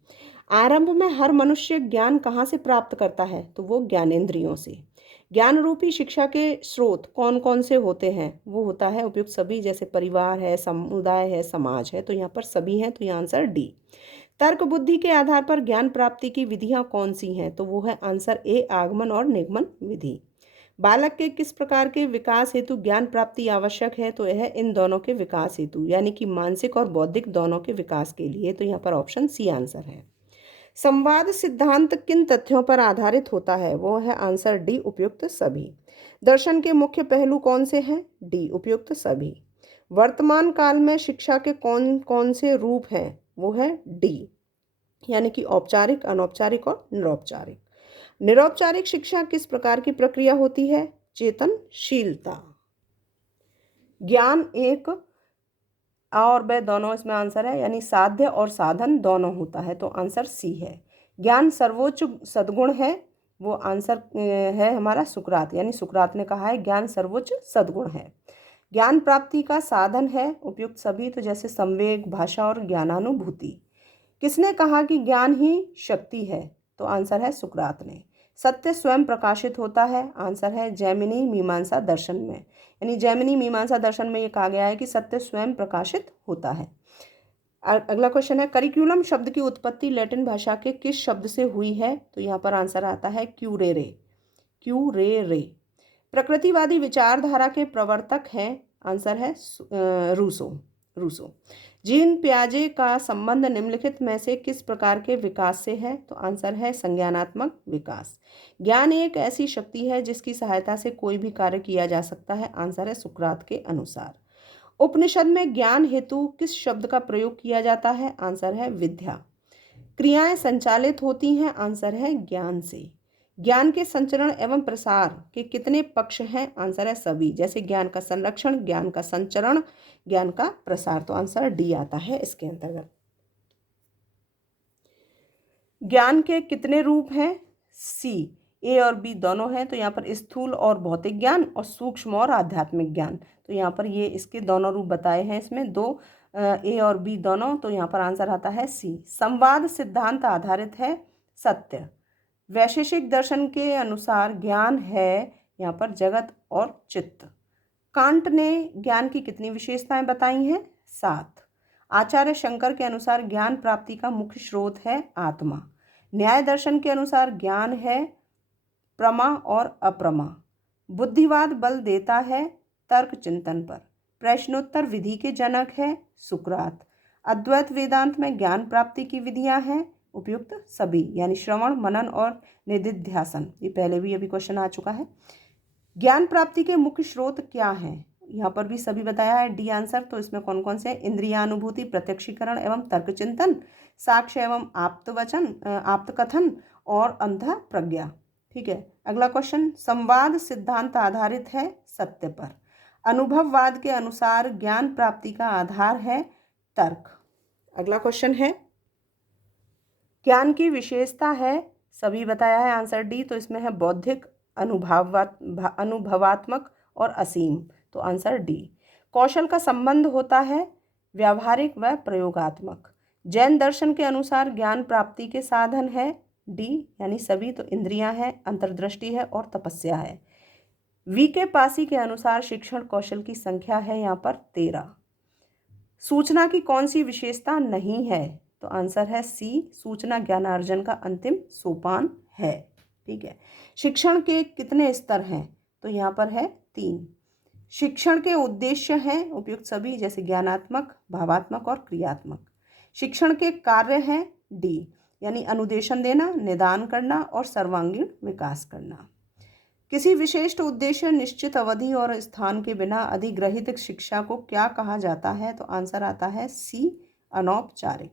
आरंभ में हर मनुष्य ज्ञान कहाँ से प्राप्त करता है? तो वो ज्ञानेंद्रियों से। ज्ञान रूपी शिक्षा के स्रोत कौन कौन से होते हैं? वो होता है उपयुक्त सभी, जैसे परिवार है, समुदाय है, समाज है। तो यहाँ पर सभी हैं, तो यहाँ आंसर डी। तर्क बुद्धि के आधार पर ज्ञान प्राप्ति की विधियां कौन सी हैं? तो वो है आंसर ए, आगमन और निगमन विधि। बालक के किस प्रकार के विकास हेतु ज्ञान प्राप्ति आवश्यक है? तो यह है इन दोनों के विकास हेतु, यानी कि मानसिक और बौद्धिक दोनों के विकास के लिए। तो यहाँ पर ऑप्शन सी आंसर है। संवाद सिद्धांत किन तथ्यों पर आधारित होता है? वो है आंसर डी, उपयुक्त सभी। दर्शन के मुख्य पहलू कौन से हैं? डी, उपयुक्त सभी। वर्तमान काल में शिक्षा के कौन कौन से रूप हैं? वो है डी, यानी कि औपचारिक, अनौपचारिक और निरौपचारिक। निरौपचारिक शिक्षा किस प्रकार की प्रक्रिया होती है? चेतनशीलता। ज्ञान एक और व दोनों इसमें आंसर है, यानी साध्य और साधन दोनों होता है। तो आंसर सी है। ज्ञान सर्वोच्च सद्गुण है। वो आंसर है हमारा सुकरात, यानी सुकरात ने कहा है ज्ञान सर्वोच्च सद्गुण है। ज्ञान प्राप्ति का साधन है उपयुक्त सभी, तो जैसे संवेग, भाषा और ज्ञानानुभूति। किसने कहा कि ज्ञान ही शक्ति है? तो आंसर है सुकरात ने। सत्य स्वयं प्रकाशित होता है। आंसर है जैमिनी मीमांसा दर्शन में, यानी जैमिनी मीमांसा दर्शन में ये कहा गया है कि सत्य स्वयं प्रकाशित होता है। अगला क्वेश्चन है, करिकुलम शब्द की उत्पत्ति लैटिन भाषा के किस शब्द से हुई है? तो यहाँ पर आंसर आता है क्यूरेरे। क्यूरेरे। प्रकृतिवादी विचारधारा के प्रवर्तक हैं? आंसर है रूसो। रूसो। जीन पियाजे का संबंध निम्नलिखित में से किस प्रकार के विकास से है? तो आंसर है संज्ञानात्मक विकास। ज्ञान एक ऐसी शक्ति है जिसकी सहायता से कोई भी कार्य किया जा सकता है। आंसर है सुकरात के अनुसार। उपनिषद में ज्ञान हेतु किस शब्द का प्रयोग किया जाता है? आंसर है विद्या। क्रियाएं संचालित होती हैं? आंसर है ज्ञान से। ज्ञान के संचरण एवं प्रसार के कितने पक्ष हैं? आंसर है सभी, जैसे ज्ञान का संरक्षण, ज्ञान का संचरण, ज्ञान का प्रसार। तो आंसर डी आता है इसके अंतर्गत। ज्ञान के कितने रूप हैं? सी, ए और बी दोनों हैं। तो यहाँ पर स्थूल और भौतिक ज्ञान और सूक्ष्म और आध्यात्मिक ज्ञान। तो यहाँ पर ये इसके दोनों रूप बताए हैं इसमें, दो, ए और बी दोनों। तो यहाँ पर आंसर आता है सी। संवाद सिद्धांत आधारित है सत्य। वैशेषिक दर्शन के अनुसार ज्ञान है यहाँ पर जगत और चित्त। कांट ने ज्ञान की कितनी विशेषताएं बताई हैं? 7। आचार्य शंकर के अनुसार ज्ञान प्राप्ति का मुख्य स्रोत है आत्मा। न्याय दर्शन के अनुसार ज्ञान है प्रमा और अप्रमा। बुद्धिवाद बल देता है तर्क चिंतन पर। प्रश्नोत्तर विधि के जनक है सुकरात। अद्वैत वेदांत में ज्ञान प्राप्ति की विधियां हैं उपयुक्त सभी, यानी श्रवण, मनन और निधिध्यासन। ये पहले भी अभी क्वेश्चन आ चुका है। ज्ञान प्राप्ति के मुख्य स्रोत क्या हैं? यहाँ पर भी सभी बताया है, डी आंसर। तो इसमें कौन कौन से? इंद्रियानुभूति, प्रत्यक्षीकरण एवं तर्क चिंतन, साक्ष्य एवं आप्तवचन, आप्तकथन और अंतः प्रज्ञा। ठीक है। अगला क्वेश्चन, संवाद सिद्धांत आधारित है सत्य पर। अनुभववाद के अनुसार ज्ञान प्राप्ति का आधार है तर्क। अगला क्वेश्चन है, ज्ञान की विशेषता है सभी बताया है। Answer D. तो इसमें है बौद्धिक, अनुभवात्मक और असीम। तो आंसर डी। कौशल का संबंध होता है व्यावहारिक व प्रयोगात्मक। जैन दर्शन के अनुसार ज्ञान प्राप्ति के साधन है डी, यानी सभी। तो इंद्रियां हैं, अंतर्दृष्टि है और तपस्या है। वी के पासी के अनुसार शिक्षण कौशल की संख्या है यहाँ पर 13। सूचना की कौन सी विशेषता नहीं है? तो आंसर है सी, सूचना ज्ञानार्जन का अंतिम सोपान है। ठीक है। शिक्षण के कितने स्तर हैं? तो यहाँ पर है 3। शिक्षण के उद्देश्य हैं उपयुक्त सभी, जैसे ज्ञानात्मक, भावात्मक और क्रियात्मक। शिक्षण के कार्य हैं डी, यानी अनुदेशन देना, निदान करना और सर्वांगीण विकास करना। किसी विशिष्ट उद्देश्य, निश्चित अवधि और स्थान के बिना अधिग्रहित शिक्षा को क्या कहा जाता है? तो आंसर आता है सी, अनौपचारिक।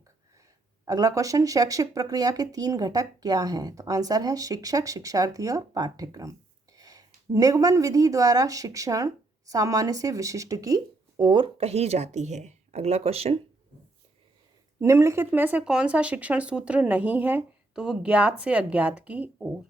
अगला क्वेश्चन, शैक्षिक प्रक्रिया के 3 घटक क्या हैं? तो आंसर है शिक्षक, शिक्षार्थी और पाठ्यक्रम। निगमन विधि द्वारा शिक्षण सामान्य से विशिष्ट की ओर कही जाती है। अगला क्वेश्चन, निम्नलिखित में से कौन सा शिक्षण सूत्र नहीं है? तो वो ज्ञात से अज्ञात की ओर।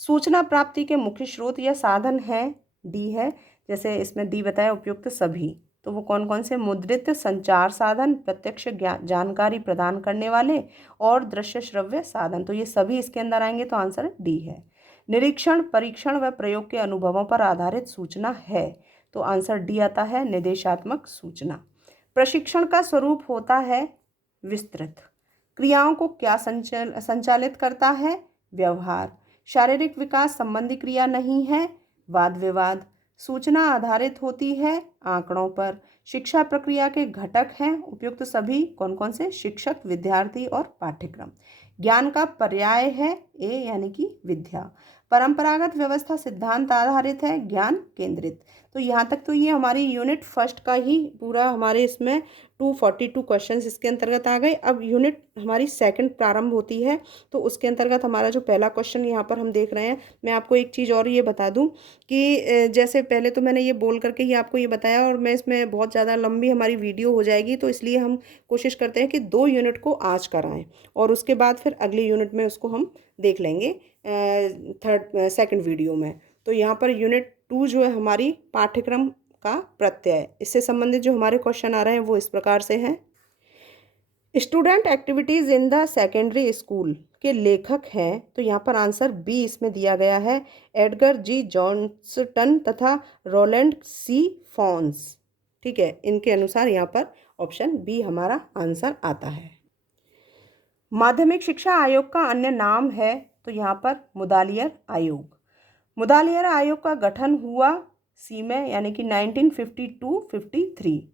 सूचना प्राप्ति के मुख्य स्रोत या साधन है, डी है। जैसे इसमें डी बताया उपयुक्त सभी, तो वो कौन कौन से? मुद्रित संचार साधन, प्रत्यक्ष जानकारी प्रदान करने वाले और दृश्य श्रव्य साधन, तो ये सभी इसके अंदर आएंगे, तो आंसर डी है। निरीक्षण, परीक्षण व प्रयोग के अनुभवों पर आधारित सूचना है, तो आंसर डी आता है, निर्देशात्मक सूचना। प्रशिक्षण का स्वरूप होता है विस्तृत। क्रियाओं को क्या संचालित करता है? व्यवहार। शारीरिक विकास संबंधी क्रिया नहीं है, वाद विवाद। सूचना आधारित होती है आंकड़ों पर। शिक्षा प्रक्रिया के घटक हैं उपयुक्त सभी, कौन कौन से? शिक्षक, विद्यार्थी और पाठ्यक्रम। ज्ञान का पर्याय है ए, यानी कि विद्या। परंपरागत व्यवस्था सिद्धांत आधारित है, ज्ञान केंद्रित। तो यहाँ तक तो ये हमारी यूनिट फर्स्ट का ही पूरा हमारे इसमें 242 क्वेश्चंस इसके अंतर्गत आ गए। अब यूनिट हमारी सेकंड प्रारंभ होती है, तो उसके अंतर्गत हमारा जो पहला क्वेश्चन यहाँ पर हम देख रहे हैं, मैं आपको एक चीज़ और ये बता दूँ कि जैसे पहले तो मैंने ये बोल करके ही आपको ये बताया, और मैं इसमें बहुत ज़्यादा लंबी हमारी वीडियो हो जाएगी, तो इसलिए हम कोशिश करते हैं कि 2 यूनिट को आज कराएं और उसके बाद फिर अगली यूनिट में उसको हम देख लेंगे सेकंड वीडियो में। तो यहाँ पर यूनिट 2 जो है हमारी पाठ्यक्रम का प्रत्यय, इससे संबंधित जो हमारे क्वेश्चन आ रहे हैं वो इस प्रकार से हैं। Student activities in the secondary school के लेखक हैं, तो यहाँ पर आंसर बी इसमें दिया गया है, एडगर जी जॉनस्टन तथा रोलैंड सी फॉन्स। ठीक है, इनके अनुसार यहाँ पर ऑप्शन बी हमारा आंसर आता है। माध्यमिक शिक्षा आयोग का अन्य नाम है, तो यहाँ पर मुदालियर आयोग। मुदालियर आयोग का गठन हुआ सी में, यानी कि 1952-53।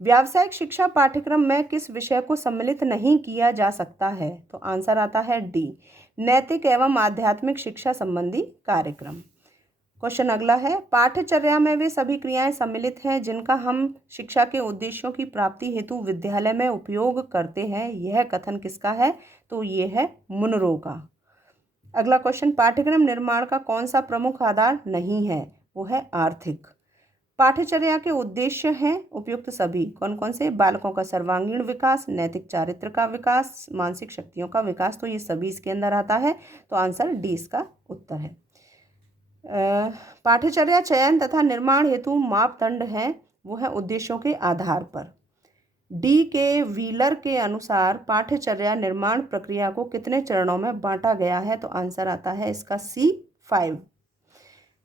व्यावसायिक शिक्षा पाठ्यक्रम में किस विषय को सम्मिलित नहीं किया जा सकता है? तो आंसर आता है डी, नैतिक एवं आध्यात्मिक शिक्षा संबंधी कार्यक्रम। क्वेश्चन अगला है, पाठ्यचर्या में वे सभी क्रियाएं सम्मिलित हैं जिनका हम शिक्षा के उद्देश्यों की प्राप्ति हेतु विद्यालय में उपयोग करते हैं, यह कथन किसका है? तो ये है मुनरो का। अगला क्वेश्चन, पाठ्यक्रम निर्माण का कौन सा प्रमुख आधार नहीं है? वो है आर्थिक। पाठ्यचर्या के उद्देश्य हैं उपयुक्त सभी, कौन कौन से? बालकों का सर्वांगीण विकास, नैतिक चारित्र का विकास, मानसिक शक्तियों का विकास, तो ये सभी इसके अंदर आता है, तो आंसर डी इसका उत्तर है। पाठ्यचर्या चयन तथा निर्माण हेतु मापदंड हैं, वो है उद्देश्यों के आधार पर। डी के व्हीलर के अनुसार पाठ्यचर्या निर्माण प्रक्रिया को कितने चरणों में बांटा गया है? तो आंसर आता है इसका सी 5।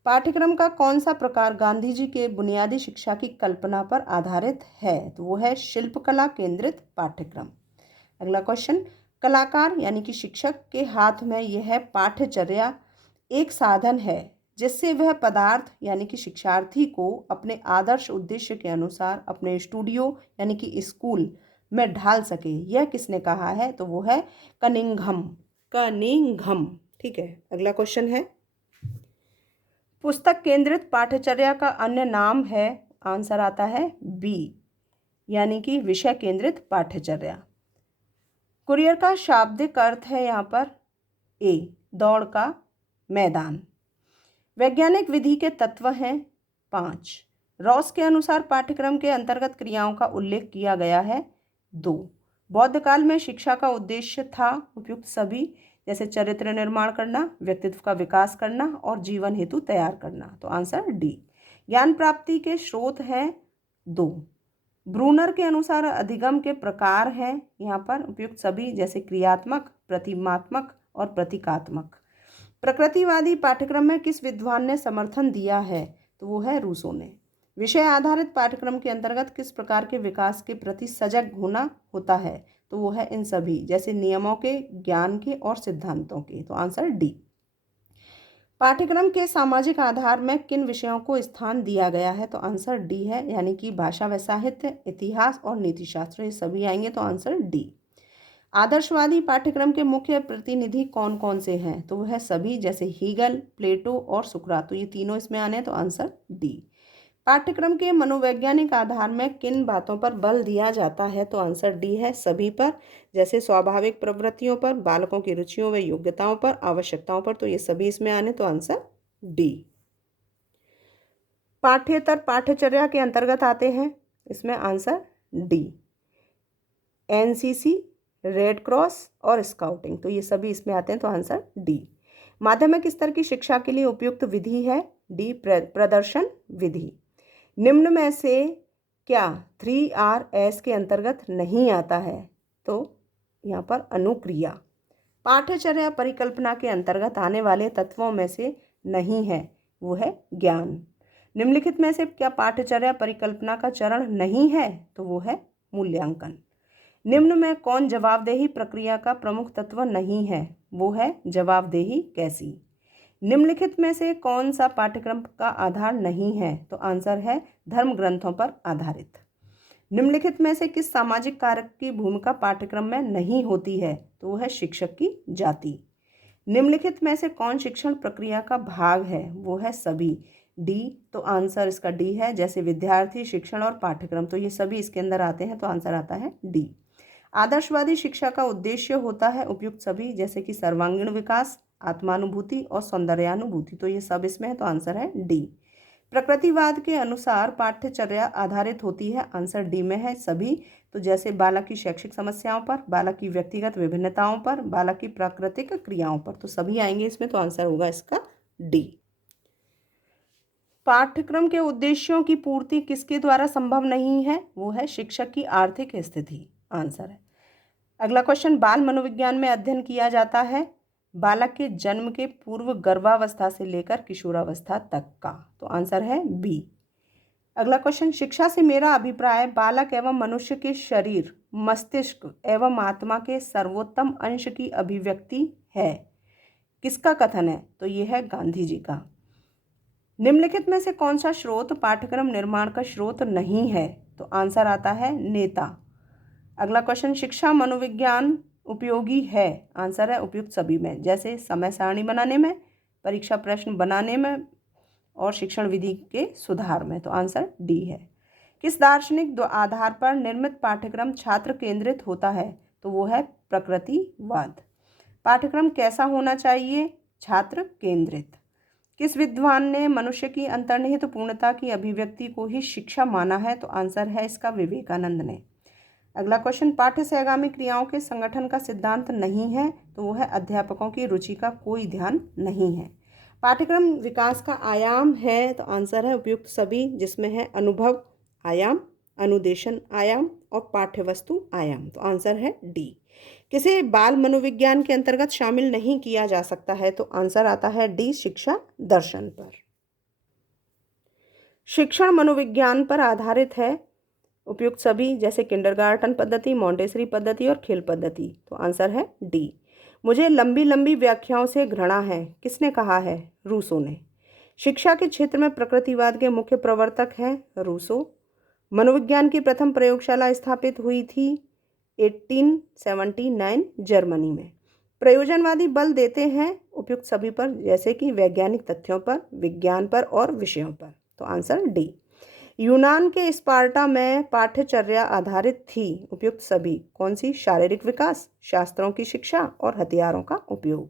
पाठ्यक्रम का कौन सा प्रकार गांधी जी के बुनियादी शिक्षा की कल्पना पर आधारित है? तो वो है शिल्पकला केंद्रित पाठ्यक्रम। अगला क्वेश्चन, कलाकार यानी कि शिक्षक के हाथ में यह पाठ्यचर्या एक साधन है जिससे वह पदार्थ यानी कि शिक्षार्थी को अपने आदर्श उद्देश्य के अनुसार अपने स्टूडियो यानी कि स्कूल में ढाल सके, यह किसने कहा है? तो वो है कनिंघम। ठीक है, अगला क्वेश्चन है, पुस्तक केंद्रित पाठ्यचर्या का अन्य नाम है, आंसर आता है बी, यानी कि विषय केंद्रित पाठ्यचर्या। कुरियर का शाब्दिक अर्थ है यहाँ पर ए, दौड़ का मैदान। वैज्ञानिक विधि के तत्व हैं 5। रॉस के अनुसार पाठ्यक्रम के अंतर्गत क्रियाओं का उल्लेख किया गया है 2। बौद्ध काल में शिक्षा का उद्देश्य था उपयुक्त सभी, जैसे चरित्र निर्माण करना, व्यक्तित्व का विकास करना और जीवन हेतु तैयार करना, तो आंसर डी। ज्ञान प्राप्ति के स्रोत हैं 2। ब्रूनर के अनुसार अधिगम के प्रकार हैं यहाँ पर उपयुक्त सभी, जैसे क्रियात्मक, प्रतिमात्मक और प्रतीकात्मक। प्रकृतिवादी पाठ्यक्रम में किस विद्वान ने समर्थन दिया है? तो वो है रूसो ने। विषय आधारित पाठ्यक्रम के अंतर्गत किस प्रकार के विकास के प्रति सजग होना होता है? तो वो है इन सभी, जैसे नियमों के, ज्ञान के और सिद्धांतों के, तो आंसर डी। पाठ्यक्रम के सामाजिक आधार में किन विषयों को स्थान दिया गया है? तो आंसर डी है, यानी कि भाषा व साहित्य, इतिहास और नीतिशास्त्र, ये सभी आएंगे, तो आंसर डी। आदर्शवादी पाठ्यक्रम के मुख्य प्रतिनिधि कौन कौन से हैं? तो वह सभी, जैसे हीगल, प्लेटो और सुकरात, तो ये तीनों इसमें आने हैं, तो आंसर डी। पाठ्यक्रम के मनोवैज्ञानिक आधार में किन बातों पर बल दिया जाता है? तो आंसर डी है, सभी पर, जैसे स्वाभाविक प्रवृत्तियों पर, बालकों की रुचियों व योग्यताओं पर, आवश्यकताओं पर, तो ये सभी इसमें आने, तो आंसर डी। पाठ्येतर पाठ्यचर्या के अंतर्गत आते हैं, इसमें answer D. NCC, red cross और स्काउटिंग, तो ये सभी इसमें आते हैं, तो आंसर डी। माध्यमिक स्तर की शिक्षा के लिए उपयुक्त विधि है डी, प्रदर्शन विधि। निम्न में से क्या 3Rs के अंतर्गत नहीं आता है? तो यहाँ पर अनुक्रिया। पाठ्यचर्या परिकल्पना के अंतर्गत आने वाले तत्वों में से नहीं है, वो है ज्ञान। निम्नलिखित में से क्या पाठ्यचर्या परिकल्पना का चरण नहीं है? तो वो है मूल्यांकन। निम्न में कौन जवाबदेही प्रक्रिया का प्रमुख तत्व नहीं है? वो है जवाबदेही कैसी। निम्नलिखित में से कौन सा पाठ्यक्रम का आधार नहीं है? तो आंसर है धर्म ग्रंथों पर आधारित। निम्नलिखित में से किस सामाजिक कारक की भूमिका पाठ्यक्रम में नहीं होती है? तो वो है शिक्षक की जाति। निम्नलिखित में से कौन शिक्षण प्रक्रिया का भाग है? वो है सभी, डी। तो आंसर इसका डी है, जैसे विद्यार्थी, शिक्षण और पाठ्यक्रम, तो ये सभी इसके अंदर आते हैं, तो आंसर आता है डी। आदर्शवादी शिक्षा का उद्देश्य होता है उपयुक्त सभी, जैसे कि सर्वांगीण विकास, आत्मानुभूति और सौंदर्यानुभूति, तो ये सब इसमें है, तो आंसर है डी। प्रकृतिवाद के अनुसार पाठ्यचर्या आधारित होती है, आंसर डी में है सभी, तो जैसे बालक की शैक्षिक समस्याओं पर, बालक की व्यक्तिगत विभिन्नताओं पर, बालक की प्राकृतिक क्रियाओं पर, तो सभी आएंगे इसमें, तो आंसर होगा इसका डी। पाठ्यक्रम के उद्देश्यों की पूर्ति किसके द्वारा संभव नहीं है? वो है शिक्षक की आर्थिक स्थिति, आंसर है। अगला क्वेश्चन, बाल मनोविज्ञान में अध्ययन किया जाता है बालक के जन्म के पूर्व गर्भावस्था से लेकर किशोरावस्था तक का, तो आंसर है बी। अगला क्वेश्चन, शिक्षा से मेरा अभिप्राय बालक एवं मनुष्य के शरीर, मस्तिष्क एवं आत्मा के सर्वोत्तम अंश की अभिव्यक्ति है, किसका कथन है? तो यह है गांधी जी का। निम्नलिखित में से कौन सा स्रोत पाठ्यक्रम निर्माण का स्रोत नहीं है? तो आंसर आता है नेता। अगला क्वेश्चन, शिक्षा मनोविज्ञान उपयोगी है, आंसर है उपयुक्त सभी में, जैसे समय सारणी बनाने में, परीक्षा प्रश्न बनाने में और शिक्षण विधि के सुधार में, तो आंसर डी है। किस दार्शनिक आधार पर निर्मित पाठ्यक्रम छात्र केंद्रित होता है? तो वो है प्रकृतिवाद। पाठ्यक्रम कैसा होना चाहिए? छात्र केंद्रित। किस विद्वान ने मनुष्य की अंतर्निहित पूर्णता की अभिव्यक्ति को ही शिक्षा माना है? तो आंसर है इसका विवेकानंद ने। अगला क्वेश्चन, पाठ्य सहगामी क्रियाओं के संगठन का सिद्धांत नहीं है, तो वो है अध्यापकों की रुचि का कोई ध्यान नहीं है। पाठ्यक्रम विकास का आयाम है, तो आंसर है उपयुक्त सभी, जिसमें है अनुभव आयाम, अनुदेशन आयाम और पाठ्यवस्तु आयाम, तो आंसर है डी। किसे बाल मनोविज्ञान के अंतर्गत शामिल नहीं किया जा सकता है? तो आंसर आता है डी, शिक्षा दर्शन पर। शिक्षण मनोविज्ञान पर आधारित है, उपयुक्त सभी, जैसे किंडरगार्टन पद्धति, मॉन्टेसरी पद्धति और खेल पद्धति, तो आंसर है डी। मुझे लंबी लंबी व्याख्याओं से घृणा है, किसने कहा है? रूसो ने। शिक्षा के क्षेत्र में प्रकृतिवाद के मुख्य प्रवर्तक हैं रूसो। मनोविज्ञान की प्रथम प्रयोगशाला स्थापित हुई थी 1879 जर्मनी में। प्रयोजनवादी बल देते हैं उपयुक्त सभी पर, जैसे कि वैज्ञानिक तथ्यों पर, विज्ञान पर और विषयों पर, तो आंसर डी। यूनान के स्पार्टा में पाठ्यचर्या आधारित थी, उपयुक्त सभी, कौन सी? शारीरिक विकास, शास्त्रों की शिक्षा और हथियारों का उपयोग,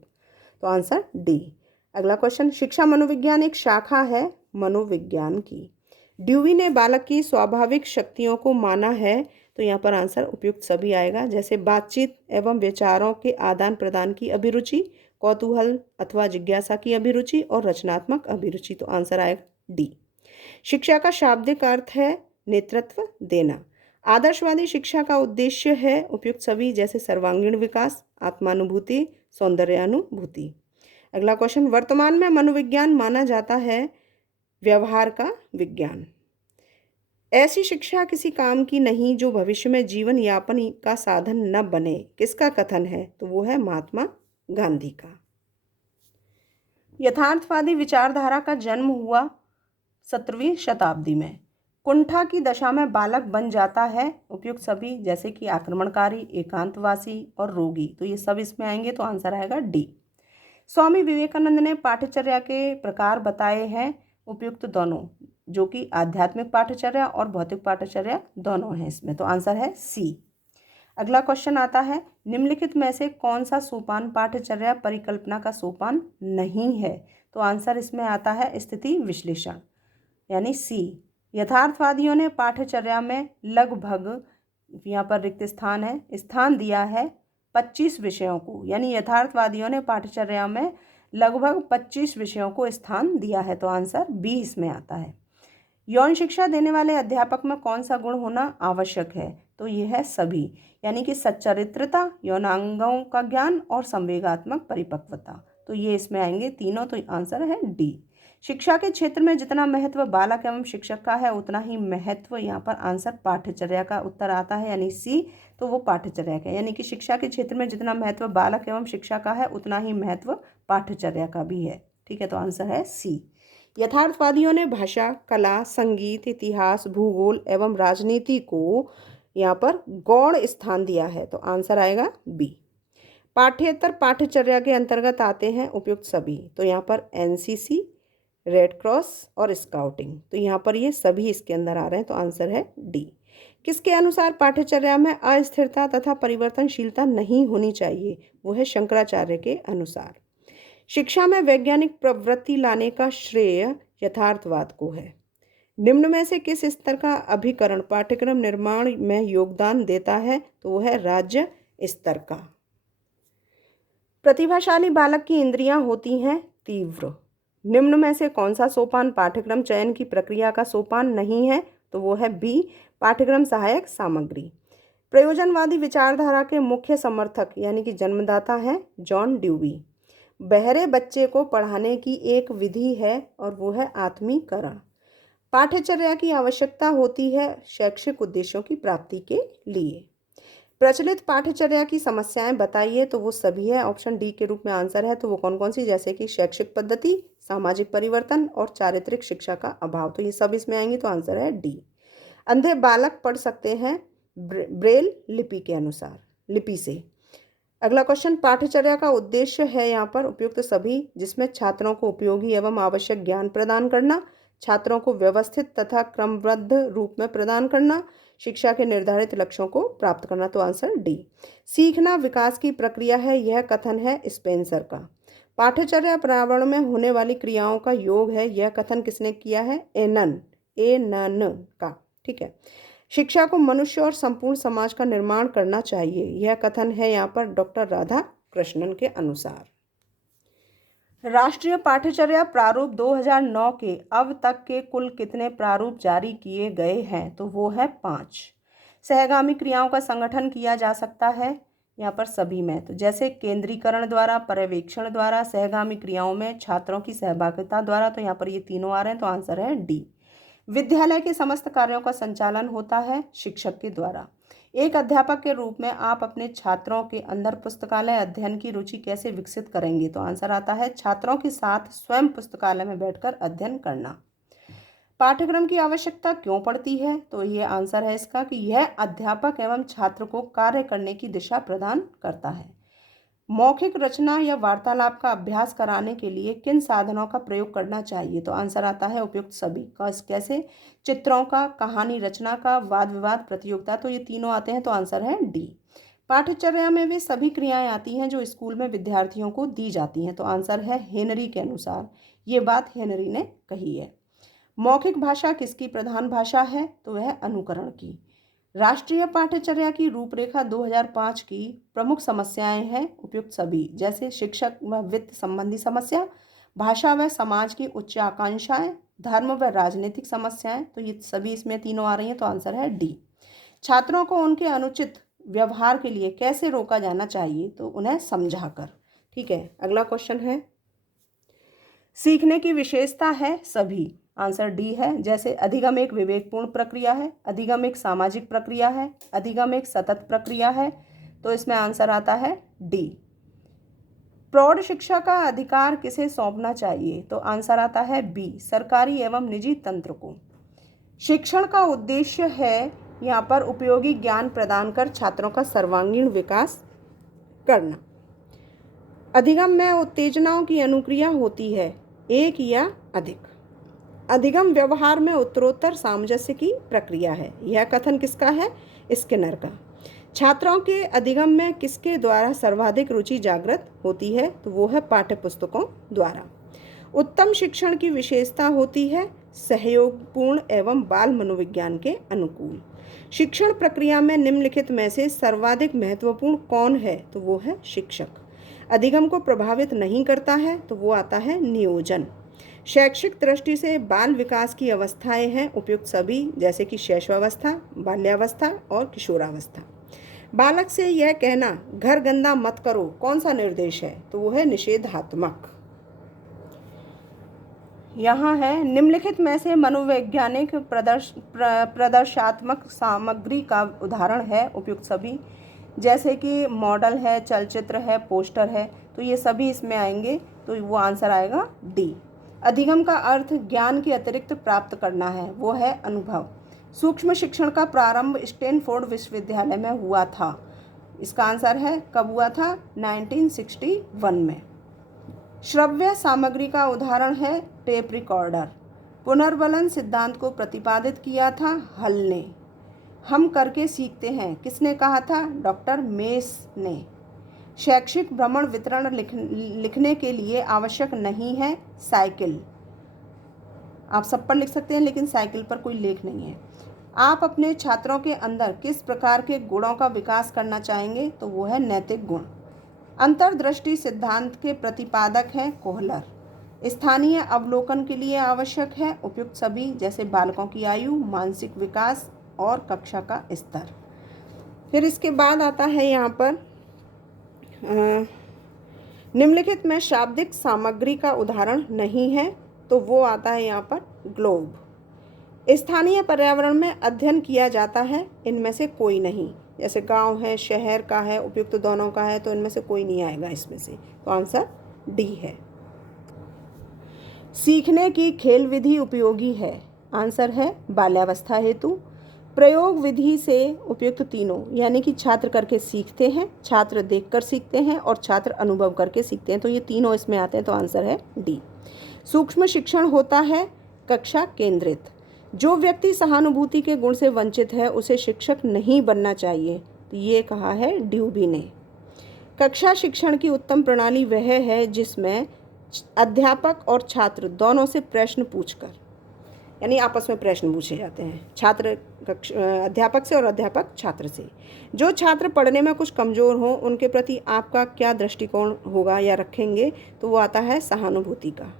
तो आंसर डी। अगला क्वेश्चन, शिक्षा मनोविज्ञान एक शाखा है मनोविज्ञान की। ड्यूवी ने बालक की स्वाभाविक शक्तियों को माना है, तो यहाँ पर आंसर उपयुक्त सभी आएगा, जैसे बातचीत एवं विचारों के आदान प्रदान की अभिरुचि, कौतूहल अथवा जिज्ञासा की अभिरुचि और रचनात्मक अभिरुचि, तो आंसर आएगा डी। शिक्षा का शाब्दिक अर्थ है नेतृत्व देना। आदर्शवादी शिक्षा का उद्देश्य है उपयुक्त सभी, जैसे सर्वांगीण विकास, आत्मानुभूति, सौंदर्यानुभूति। अगला क्वेश्चन, वर्तमान में मनोविज्ञान माना जाता है व्यवहार का विज्ञान। ऐसी शिक्षा किसी काम की नहीं जो भविष्य में जीवन यापन का साधन न बने, किसका कथन है? तो वो है महात्मा गांधी का। यथार्थवादी विचारधारा का जन्म हुआ 17वीं शताब्दी में। कुंठा की दशा में बालक बन जाता है, उपयुक्त सभी, जैसे कि आक्रमणकारी, एकांतवासी और रोगी, तो ये सब इसमें आएंगे, तो आंसर आएगा डी। स्वामी विवेकानंद ने पाठ्यचर्या के प्रकार बताए हैं, उपयुक्त दोनों, जो कि आध्यात्मिक पाठ्यचर्या और भौतिक पाठ्यचर्या दोनों हैं इसमें, तो आंसर है सी। अगला क्वेश्चन आता है, निम्नलिखित में से कौन सा सोपान पाठ्यचर्या परिकल्पना का सोपान नहीं है? तो आंसर इसमें आता है स्थिति विश्लेषण, यानी सी। यथार्थवादियों ने पाठ्यचर्या में लगभग, यहाँ पर रिक्त स्थान है, स्थान दिया है 25 विषयों को, यानी यथार्थवादियों ने पाठ्यचर्या में लगभग 25 विषयों को स्थान दिया है, तो आंसर बी इसमें आता है। यौन शिक्षा देने वाले अध्यापक में कौन सा गुण होना आवश्यक है, तो यह है सभी, यानी कि सच्चरित्रता, यौनांगों का ज्ञान और संवेगात्मक परिपक्वता, तो ये इसमें आएंगे तीनों, तो आंसर है डी। शिक्षा के क्षेत्र में जितना महत्व बालक एवं शिक्षक का है उतना ही महत्व, यहाँ पर आंसर पाठ्यचर्या का उत्तर आता है, यानी सी, तो वो पाठ्यचर्या का, यानी कि शिक्षा के क्षेत्र में जितना महत्व बालक एवं शिक्षा का है उतना ही महत्व पाठ्यचर्या का भी है। ठीक है, तो आंसर है सी। यथार्थवादियों ने भाषा, कला, संगीत, इतिहास, भूगोल एवं राजनीति को यहाँ पर गौण स्थान दिया है, तो आंसर आएगा बी। पाठ्येतर पाठ्यचर्या के अंतर्गत आते हैं उपयुक्त सभी, तो यहाँ पर एनसीसी, रेड क्रॉस और स्काउटिंग, तो यहाँ पर ये सभी इसके अंदर आ रहे हैं, तो आंसर है डी। किसके अनुसार पाठ्यचर्या में अस्थिरता तथा परिवर्तनशीलता नहीं होनी चाहिए, वो है शंकराचार्य के अनुसार। शिक्षा में वैज्ञानिक प्रवृत्ति लाने का श्रेय यथार्थवाद को है। निम्न में से किस स्तर का अभिकरण पाठ्यक्रम निर्माण में योगदान देता है, तो वो है राज्य स्तर का। प्रतिभाशाली बालक की इंद्रियां होती हैं तीव्र। निम्न में से कौन सा सोपान पाठ्यक्रम चयन की प्रक्रिया का सोपान नहीं है, तो वो है बी, पाठ्यक्रम सहायक सामग्री। प्रयोजनवादी विचारधारा के मुख्य समर्थक यानी कि जन्मदाता हैं जॉन ड्यूवी। बहरे बच्चे को पढ़ाने की एक विधि है और वो है आत्मीकरण। पाठ्यचर्या की आवश्यकता होती है शैक्षिक उद्देश्यों की प्राप्ति के लिए। प्रचलित पाठ्यचर्या की समस्याएं बताइए, तो वो सभी है, ऑप्शन डी के रूप में आंसर है, तो वो कौन कौन सी, जैसे कि शैक्षिक पद्धति, सामाजिक परिवर्तन और चारित्रिक शिक्षा का अभाव, तो ये सब इसमें आएंगे, तो आंसर है डी। अंधे बालक पढ़ सकते हैं ब्रेल लिपि के अनुसार, लिपि से। अगला क्वेश्चन, पाठ्यचर्या का उद्देश्य है यहाँ पर उपयुक्त सभी, जिसमें छात्रों को उपयोगी एवं आवश्यक ज्ञान प्रदान करना, छात्रों को व्यवस्थित तथा क्रमबद्ध रूप में प्रदान करना, शिक्षा के निर्धारित लक्ष्यों को प्राप्त करना, तो आंसर डी। सीखना विकास की प्रक्रिया है, यह कथन है स्पेंसर का। पाठ्यचर्या पर्यावरण में होने वाली क्रियाओं का योग है, यह कथन किसने किया है, एनन का। ठीक है। शिक्षा को मनुष्य और संपूर्ण समाज का निर्माण करना चाहिए, यह कथन है यहाँ पर डॉक्टर राधा कृष्णन के अनुसार। राष्ट्रीय पाठ्यचर्या प्रारूप 2009 के अब तक के कुल कितने प्रारूप जारी किए गए हैं, तो वो है 5। सहगामी क्रियाओं का संगठन किया जा सकता है यहाँ पर सभी में, तो जैसे केंद्रीकरण द्वारा, पर्यवेक्षण द्वारा, सहगामी क्रियाओं में छात्रों की सहभागिता द्वारा, तो यहाँ पर ये तीनों आ रहे हैं, तो आंसर है डी। विद्यालय के समस्त कार्यों का संचालन होता है शिक्षक के द्वारा। एक अध्यापक के रूप में आप अपने छात्रों के अंदर पुस्तकालय अध्ययन की रुचि कैसे विकसित करेंगे, तो आंसर आता है छात्रों के साथ स्वयं पुस्तकालय में बैठकर अध्ययन करना। पाठ्यक्रम की आवश्यकता क्यों पड़ती है, तो ये आंसर है इसका कि यह अध्यापक एवं छात्र को कार्य करने की दिशा प्रदान करता है। मौखिक रचना या वार्तालाप का अभ्यास कराने के लिए किन साधनों का प्रयोग करना चाहिए, तो आंसर आता है उपयुक्त सभी का। कैसे, चित्रों का, कहानी रचना का, वाद विवाद प्रतियोगिता, तो ये तीनों आते हैं, तो आंसर है डी। पाठ्यचर्या में वे सभी क्रियाएं आती हैं जो स्कूल में विद्यार्थियों को दी जाती हैं, तो आंसर है हेनरी के अनुसार। ये बात हेनरी ने कही है। मौखिक भाषा किसकी प्रधान भाषा है, तो वह अनुकरण की। राष्ट्रीय पाठ्यचर्या की रूपरेखा 2005 की प्रमुख समस्याएं हैं उपयुक्त सभी, जैसे शिक्षक व वित्त संबंधी समस्या, भाषा व समाज की उच्च आकांक्षाएं, धर्म व राजनीतिक समस्याएं, तो ये सभी इसमें तीनों आ रही हैं, तो आंसर है डी। छात्रों को उनके अनुचित व्यवहार के लिए कैसे रोका जाना चाहिए, तो उन्हें समझाकर। ठीक है, अगला क्वेश्चन है, सीखने की विशेषता है सभी, आंसर डी है। जैसे अधिगम एक विवेकपूर्ण प्रक्रिया है, अधिगम एक सामाजिक प्रक्रिया है, अधिगम एक सतत प्रक्रिया है, तो इसमें आंसर आता है डी। प्रौढ़ शिक्षा का अधिकार किसे सौंपना चाहिए, तो आंसर आता है बी, सरकारी एवं निजी तंत्र को। शिक्षण का उद्देश्य है यहाँ पर उपयोगी ज्ञान प्रदान कर छात्रों का सर्वांगीण विकास करना। अधिगम में उत्तेजनाओं की अनुक्रिया होती है, एक या अधिक। अधिगम व्यवहार में उत्तरोत्तर सामंजस्य की प्रक्रिया है, यह कथन किसका है, स्किनर का। छात्रों के अधिगम में किसके द्वारा सर्वाधिक रुचि जागृत होती है, तो वो है पाठ्य पुस्तकों द्वारा। उत्तम शिक्षण की विशेषता होती है सहयोगपूर्ण एवं बाल मनोविज्ञान के अनुकूल। शिक्षण प्रक्रिया में निम्नलिखित में से सर्वाधिक महत्वपूर्ण कौन है? तो वो है शिक्षक। अधिगम को प्रभावित नहीं करता है तो वो आता है नियोजन। शैक्षिक दृष्टि से बाल विकास की अवस्थाएं हैं उपयुक्त सभी, जैसे कि शैशवावस्था, बाल्यावस्था और किशोरावस्था। बालक से यह कहना घर गंदा मत करो कौन सा निर्देश है? तो वो है निषेधात्मक। यहाँ है निम्नलिखित में से मनोवैज्ञानिक प्रदर्शात्मक सामग्री का उदाहरण है उपयुक्त सभी, जैसे कि मॉडल है, चलचित्र है, पोस्टर है, तो ये सभी इसमें आएंगे, तो वो आंसर आएगा डी। अधिगम का अर्थ ज्ञान के अतिरिक्त प्राप्त करना है, वो है अनुभव। सूक्ष्म शिक्षण का प्रारंभ स्टैनफोर्ड विश्वविद्यालय में हुआ था। इसका आंसर है कब हुआ था? 1961 में। श्रव्य सामग्री का उदाहरण है टेप रिकॉर्डर। पुनर्बलन सिद्धांत को प्रतिपादित किया था हल ने। हम करके सीखते हैं किसने कहा था? डॉक्टर मेस ने। शैक्षिक भ्रमण वितरण लिखने के लिए आवश्यक नहीं है साइकिल। आप सब पर लिख सकते हैं लेकिन साइकिल पर कोई लेख नहीं है। आप अपने छात्रों के अंदर किस प्रकार के गुणों का विकास करना चाहेंगे? तो वो है नैतिक गुण। अंतर्दृष्टि सिद्धांत के प्रतिपादक हैं कोहलर। स्थानीय अवलोकन के लिए आवश्यक है उपयुक्त सभी, जैसे बालकों की आयु, मानसिक विकास और कक्षा का स्तर। फिर इसके बाद आता है यहाँ पर निम्नलिखित में शाब्दिक सामग्री का उदाहरण नहीं है, तो वो आता है यहाँ पर ग्लोब। स्थानीय पर्यावरण में अध्ययन किया जाता है, इनमें से कोई नहीं, जैसे गांव है, शहर का है, उपयुक्त दोनों का है, तो इनमें से कोई नहीं आएगा इसमें से, तो आंसर डी है। सीखने की खेल विधि उपयोगी है, आंसर है बाल्यावस्था हेतु। प्रयोग विधि से उपयुक्त तीनों, यानी कि छात्र करके सीखते हैं, छात्र देखकर सीखते हैं और छात्र अनुभव करके सीखते हैं, तो ये तीनों इसमें आते हैं, तो आंसर है डी। सूक्ष्म शिक्षण होता है कक्षा केंद्रित। जो व्यक्ति सहानुभूति के गुण से वंचित है उसे शिक्षक नहीं बनना चाहिए, तो ये कहा है ड्यूबी ने। कक्षा शिक्षण की उत्तम प्रणाली वह है जिसमें अध्यापक और छात्र दोनों से प्रश्न पूछकर, यानी आपस में प्रश्न पूछे जाते हैं, छात्र अध्यापक से और अध्यापक छात्र से। जो छात्र पढ़ने में कुछ कमज़ोर हों उनके प्रति आपका क्या दृष्टिकोण होगा या रखेंगे? तो वो आता है सहानुभूति का।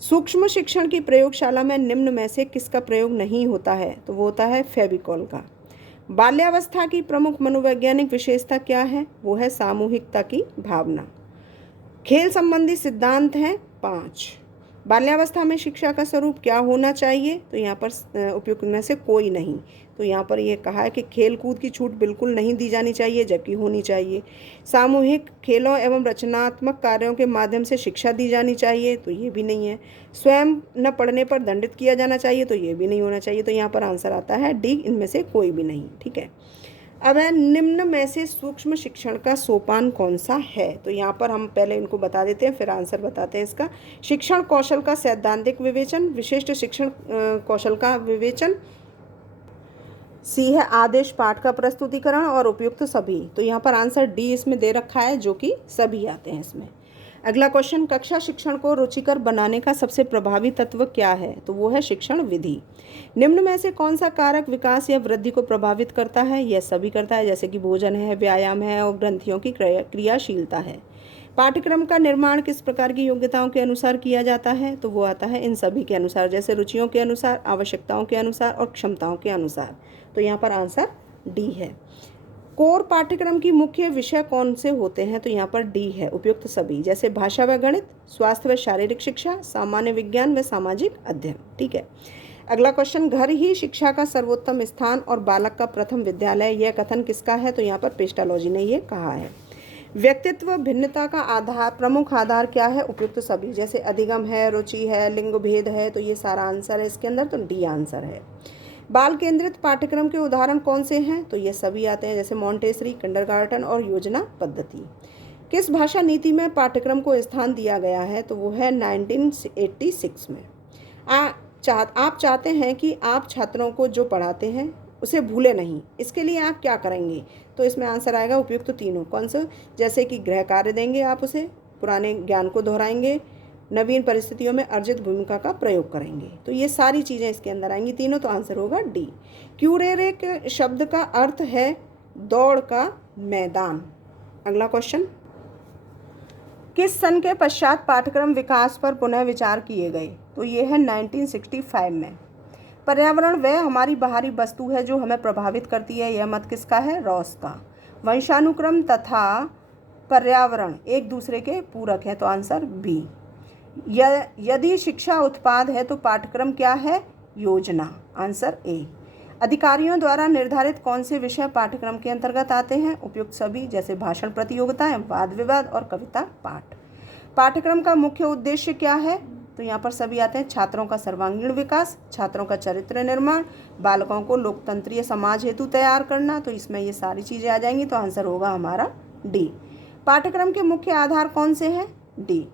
सूक्ष्म शिक्षण की प्रयोगशाला में निम्न में से किसका प्रयोग नहीं होता है? तो वो होता है फेविकॉल का। बाल्यावस्था की प्रमुख मनोवैज्ञानिक विशेषता क्या है? वो है सामूहिकता की भावना। खेल संबंधी सिद्धांत हैं 5। बाल्यावस्था में शिक्षा का स्वरूप क्या होना चाहिए? तो यहाँ पर उपयुक्त में से कोई नहीं, तो यहाँ पर ये कहा है कि खेल कूद की छूट बिल्कुल नहीं दी जानी चाहिए, जबकि होनी चाहिए। सामूहिक खेलों एवं रचनात्मक कार्यों के माध्यम से शिक्षा दी जानी चाहिए, तो ये भी नहीं है। स्वयं न पढ़ने पर दंडित किया जाना चाहिए, तो ये भी नहीं होना चाहिए, तो यहाँ पर आंसर आता है डी, इनमें से कोई भी नहीं। ठीक है, अब है निम्न में से सूक्ष्म शिक्षण का सोपान कौन सा है? तो यहाँ पर हम पहले इनको बता देते हैं फिर आंसर बताते हैं इसका। शिक्षण कौशल का सैद्धांतिक विवेचन, विशिष्ट शिक्षण कौशल का विवेचन, सी है आदेश पाठ का प्रस्तुतिकरण और उपयुक्त सभी, तो यहाँ पर आंसर डी इसमें दे रखा है, जो कि सभी आते हैं इसमें। अगला क्वेश्चन, कक्षा शिक्षण को रुचिकर बनाने का सबसे प्रभावी तत्व क्या है? तो वो है शिक्षण विधि। निम्न में से कौन सा कारक विकास या वृद्धि को प्रभावित करता है? यह सभी करता है, जैसे कि भोजन है, व्यायाम है और ग्रंथियों की क्रियाशीलता है। पाठ्यक्रम का निर्माण किस प्रकार की योग्यताओं के अनुसार किया जाता है? तो वो आता है इन सभी के अनुसार, जैसे रुचियों के अनुसार, आवश्यकताओं के अनुसार और क्षमताओं के अनुसार, तो यहाँ पर आंसर डी है। कोर पाठ्यक्रम की मुख्य विषय कौन से होते हैं? तो यहाँ पर डी है, उपयुक्त सभी, जैसे भाषा व गणित, स्वास्थ्य व शारीरिक शिक्षा, सामान्य विज्ञान व सामाजिक अध्ययन। ठीक है, अगला क्वेश्चन, घर ही शिक्षा का सर्वोत्तम स्थान और बालक का प्रथम विद्यालय, यह कथन किसका है? तो यहाँ पर पेस्टालॉजी ने ये कहा है। व्यक्तित्व भिन्नता का आधार, प्रमुख आधार क्या है? उपयुक्त सभी, जैसे अधिगम है, रुचि है, लिंग भेद है, तो ये सारा आंसर है इसके अंदर, तो डी आंसर है। बाल केंद्रित पाठ्यक्रम के उदाहरण कौन से हैं? तो ये सभी आते हैं, जैसे मॉन्टेसरी, किंडरगार्टन और योजना पद्धति। किस भाषा नीति में पाठ्यक्रम को स्थान दिया गया है? तो वो है 1986 में। आप चाहते हैं कि आप छात्रों को जो पढ़ाते हैं उसे भूले नहीं, इसके लिए आप क्या करेंगे? तो इसमें आंसर आएगा उपयुक्त तीनों। कौन से? जैसे कि गृह कार्य देंगे आप उसे, पुराने ज्ञान को दोहराएंगे, नवीन परिस्थितियों में अर्जित भूमिका का प्रयोग करेंगे। तो ये सारी चीज़ें इसके अंदर आएंगी तीनों, तो आंसर होगा डी। क्यूरेरे के शब्द का अर्थ है दौड़ का मैदान। अगला क्वेश्चन, किस सन के पश्चात पाठ्यक्रम विकास पर पुनः विचार किए गए? तो ये है 1965 में। पर्यावरण वह हमारी बाहरी वस्तु है जो हमें प्रभावित करती है, यह मत किसका है? रॉस का। वंशानुक्रम तथा पर्यावरण एक दूसरे के पूरक हैं, तो आंसर बी। यदि शिक्षा उत्पाद है तो पाठ्यक्रम क्या है? योजना, आंसर ए। अधिकारियों द्वारा निर्धारित कौन से विषय पाठ्यक्रम के अंतर्गत आते हैं? उपयुक्त सभी, जैसे भाषण प्रतियोगिताएं, वाद विवाद और कविता पाठ। पाठ्यक्रम का मुख्य उद्देश्य क्या है? तो यहाँ पर सभी आते हैं, छात्रों का सर्वांगीण विकास, छात्रों का चरित्र निर्माण, बालकों को लोकतंत्रीय समाज हेतु तैयार करना। तो इसमें ये सारी चीज़ें आ जाएंगी, तो आंसर होगा हमारा डी। पाठ्यक्रम के मुख्य आधार कौन से हैं? डी।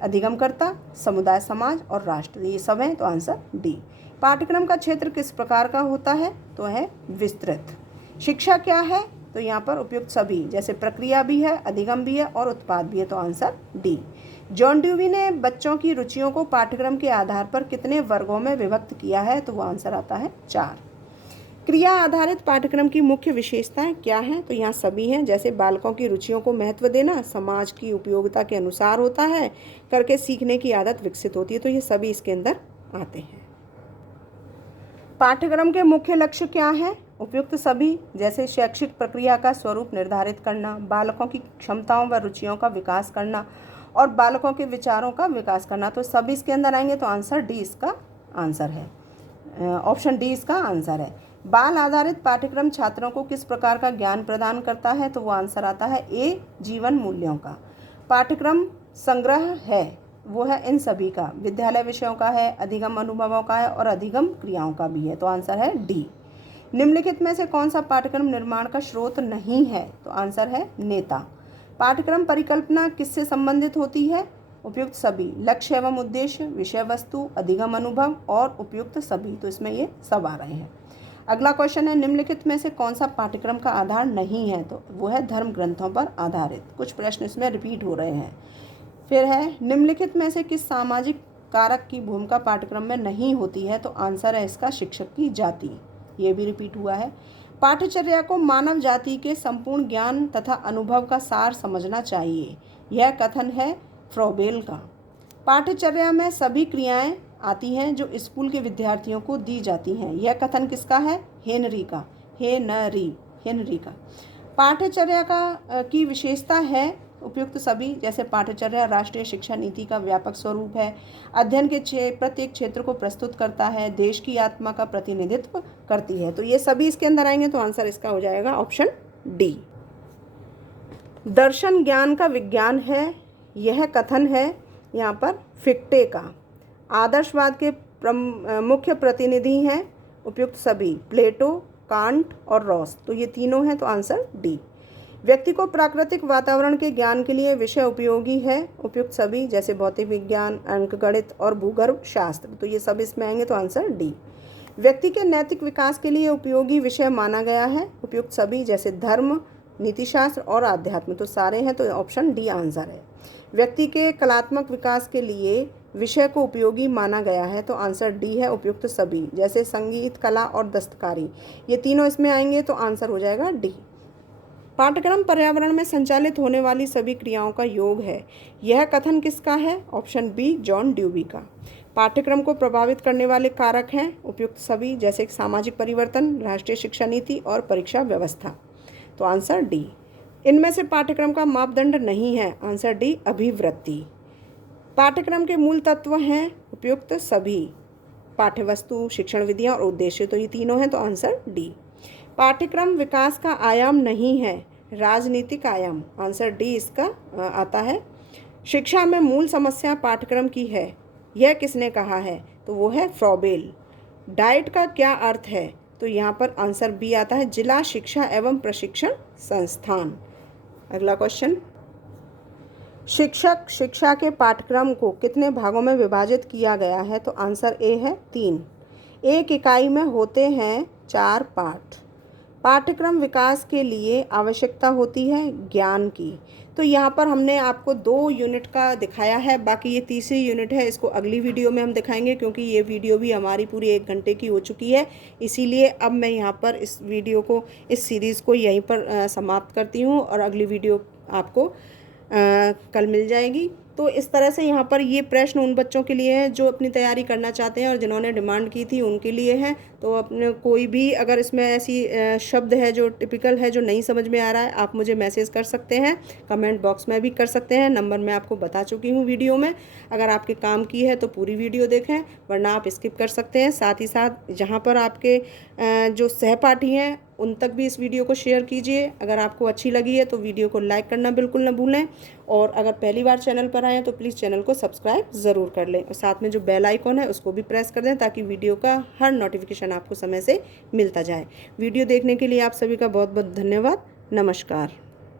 अधिगमकर्ता, समुदाय, समाज और राष्ट्र, ये सब हैं, तो आंसर डी। पाठ्यक्रम का क्षेत्र किस प्रकार का होता है? तो है विस्तृत। शिक्षा क्या है? तो यहाँ पर उपयुक्त सभी, जैसे प्रक्रिया भी है, अधिगम भी है और उत्पाद भी है, तो आंसर डी। जॉन ड्यूवी ने बच्चों की रुचियों को पाठ्यक्रम के आधार पर कितने वर्गों में विभक्त किया है? तो वो आंसर आता है 4। क्रिया आधारित पाठ्यक्रम की मुख्य विशेषताएं क्या हैं? तो यहाँ सभी हैं, जैसे बालकों की रुचियों को महत्व देना, समाज की उपयोगिता के अनुसार होता है, करके सीखने की आदत विकसित होती है। तो ये सभी इसके अंदर आते हैं। पाठ्यक्रम के मुख्य लक्ष्य क्या है? उपयुक्त सभी, जैसे शैक्षिक प्रक्रिया का स्वरूप निर्धारित करना, बालकों की क्षमताओं व रुचियों का विकास करना और बालकों के विचारों का विकास करना। तो सभी इसके अंदर आएंगे, तो आंसर डी इसका आंसर है, ऑप्शन डी इसका आंसर है। बाल आधारित पाठ्यक्रम छात्रों को किस प्रकार का ज्ञान प्रदान करता है? तो वो आंसर आता है ए, जीवन मूल्यों का। पाठ्यक्रम संग्रह है, वो है इन सभी का, विद्यालय विषयों का है, अधिगम अनुभवों का है और अधिगम क्रियाओं का भी है, तो आंसर है डी। निम्नलिखित में से कौन सा पाठ्यक्रम निर्माण का स्रोत नहीं है? तो आंसर है नेता। पाठ्यक्रम परिकल्पना किससे संबंधित होती है? उपयुक्त सभी, लक्ष्य एवं उद्देश्य, विषय वस्तु, अधिगम अनुभव और उपयुक्त सभी, तो इसमें ये सब आ रहे हैं। अगला क्वेश्चन है, निम्नलिखित में से कौन सा पाठ्यक्रम का आधार नहीं है? तो वो है धर्म ग्रंथों पर आधारित। कुछ प्रश्न इसमें रिपीट हो रहे हैं। फिर है, निम्नलिखित में से किस सामाजिक कारक की भूमिका पाठ्यक्रम में नहीं होती है? तो आंसर है इसका शिक्षक की जाति, ये भी रिपीट हुआ है। पाठ्यचर्या को मानव जाति के संपूर्ण ज्ञान तथा अनुभव का सार समझना चाहिए, यह कथन है फ्रॉबेल का। पाठ्यचर्या में सभी क्रियाएं आती हैं जो स्कूल के विद्यार्थियों को दी जाती हैं, यह कथन किसका है? हेनरी का, हेनरी का। पाठ्यचर्या की विशेषता है उपयुक्त सभी, जैसे पाठ्यचर्या राष्ट्रीय शिक्षा नीति का व्यापक स्वरूप है, अध्ययन के प्रत्येक क्षेत्र को प्रस्तुत करता है, देश की आत्मा का प्रतिनिधित्व करती है। तो ये सभी इसके अंदर आएंगे, तो आंसर इसका हो जाएगा ऑप्शन डी। दर्शन ज्ञान का विज्ञान है, यह कथन है यहाँ पर फिक्टे का। आदर्शवाद के मुख्य प्रतिनिधि हैं उपयुक्त सभी, प्लेटो, कांट और रॉस, तो ये तीनों हैं, तो आंसर डी। व्यक्ति को प्राकृतिक वातावरण के ज्ञान के लिए विषय उपयोगी है, उपयुक्त सभी, जैसे भौतिक विज्ञान, अंकगणित और भूगर्भ शास्त्र, तो ये सब इसमें आएंगे, तो आंसर डी। व्यक्ति के नैतिक विकास के लिए उपयोगी विषय माना गया है, उपयुक्त सभी, जैसे धर्म, नीतिशास्त्र और आध्यात्म, तो सारे हैं, तो ऑप्शन डी आंसर है। व्यक्ति के कलात्मक विकास के लिए विषय को उपयोगी माना गया है, तो आंसर डी है, उपयुक्त सभी, जैसे संगीत, कला और दस्तकारी, ये तीनों इसमें आएंगे, तो आंसर हो जाएगा डी। पाठ्यक्रम पर्यावरण में संचालित होने वाली सभी क्रियाओं का योग है, यह कथन किसका है? ऑप्शन बी, जॉन ड्यूवी का। पाठ्यक्रम को प्रभावित करने वाले कारक हैं उपयुक्त सभी, जैसे सामाजिक परिवर्तन, राष्ट्रीय शिक्षा नीति और परीक्षा व्यवस्था, तो आंसर डी। इनमें से पाठ्यक्रम का मापदंड नहीं है, आंसर डी, अभिवृत्ति। पाठ्यक्रम के मूल तत्व हैं उपयुक्त सभी, पाठ्यवस्तु, शिक्षण विधियाँ और उद्देश्य, तो ये तीनों हैं, तो आंसर डी। पाठ्यक्रम विकास का आयाम नहीं है, राजनीतिक आयाम, आंसर डी इसका आता है। शिक्षा में मूल समस्या पाठ्यक्रम की है, यह किसने कहा है? तो वो है फ्रॉबेल। डाइट का क्या अर्थ है? तो यहाँ पर आंसर बी आता है, जिला शिक्षा एवं प्रशिक्षण संस्थान। अगला क्वेश्चन, शिक्षक शिक्षा के पाठ्यक्रम को कितने भागों में विभाजित किया गया है? तो आंसर ए है 3। एक इकाई में होते हैं 4 पाठ। पाठ्यक्रम विकास के लिए आवश्यकता होती है ज्ञान की। तो यहाँ पर हमने आपको 2 यूनिट का दिखाया है, बाकी ये तीसरी यूनिट है, इसको अगली वीडियो में हम दिखाएंगे क्योंकि ये वीडियो भी हमारी पूरी 1 घंटे की हो चुकी है। इसीलिए अब मैं यहाँ पर इस वीडियो को, इस सीरीज़ को यहीं पर समाप्त करती हूँ और अगली वीडियो आपको कल मिल जाएगी। तो इस तरह से यहाँ पर ये प्रश्न उन बच्चों के लिए हैं जो अपनी तैयारी करना चाहते हैं और जिन्होंने डिमांड की थी उनके लिए हैं। तो अपने कोई भी अगर इसमें ऐसी शब्द है जो टिपिकल है, जो नहीं समझ में आ रहा है, आप मुझे मैसेज कर सकते हैं, कमेंट बॉक्स में भी कर सकते हैं। नंबर मैं आपको बता चुकी हूँ वीडियो में। अगर आपके काम की है तो पूरी वीडियो देखें, वरना आप स्किप कर सकते हैं। साथ ही साथ जहाँ पर आपके जो सहपाठी हैं उन तक भी इस वीडियो को शेयर कीजिए। अगर आपको अच्छी लगी है तो वीडियो को लाइक करना बिल्कुल न भूलें, और अगर पहली बार चैनल पर आए हैं तो प्लीज़ चैनल को सब्सक्राइब ज़रूर कर लें और साथ में जो बेल आइकॉन है उसको भी प्रेस कर दें ताकि वीडियो का हर नोटिफिकेशन आपको समय से मिलता जाए। वीडियो देखने के लिए आप सभी का बहुत बहुत धन्यवाद। नमस्कार।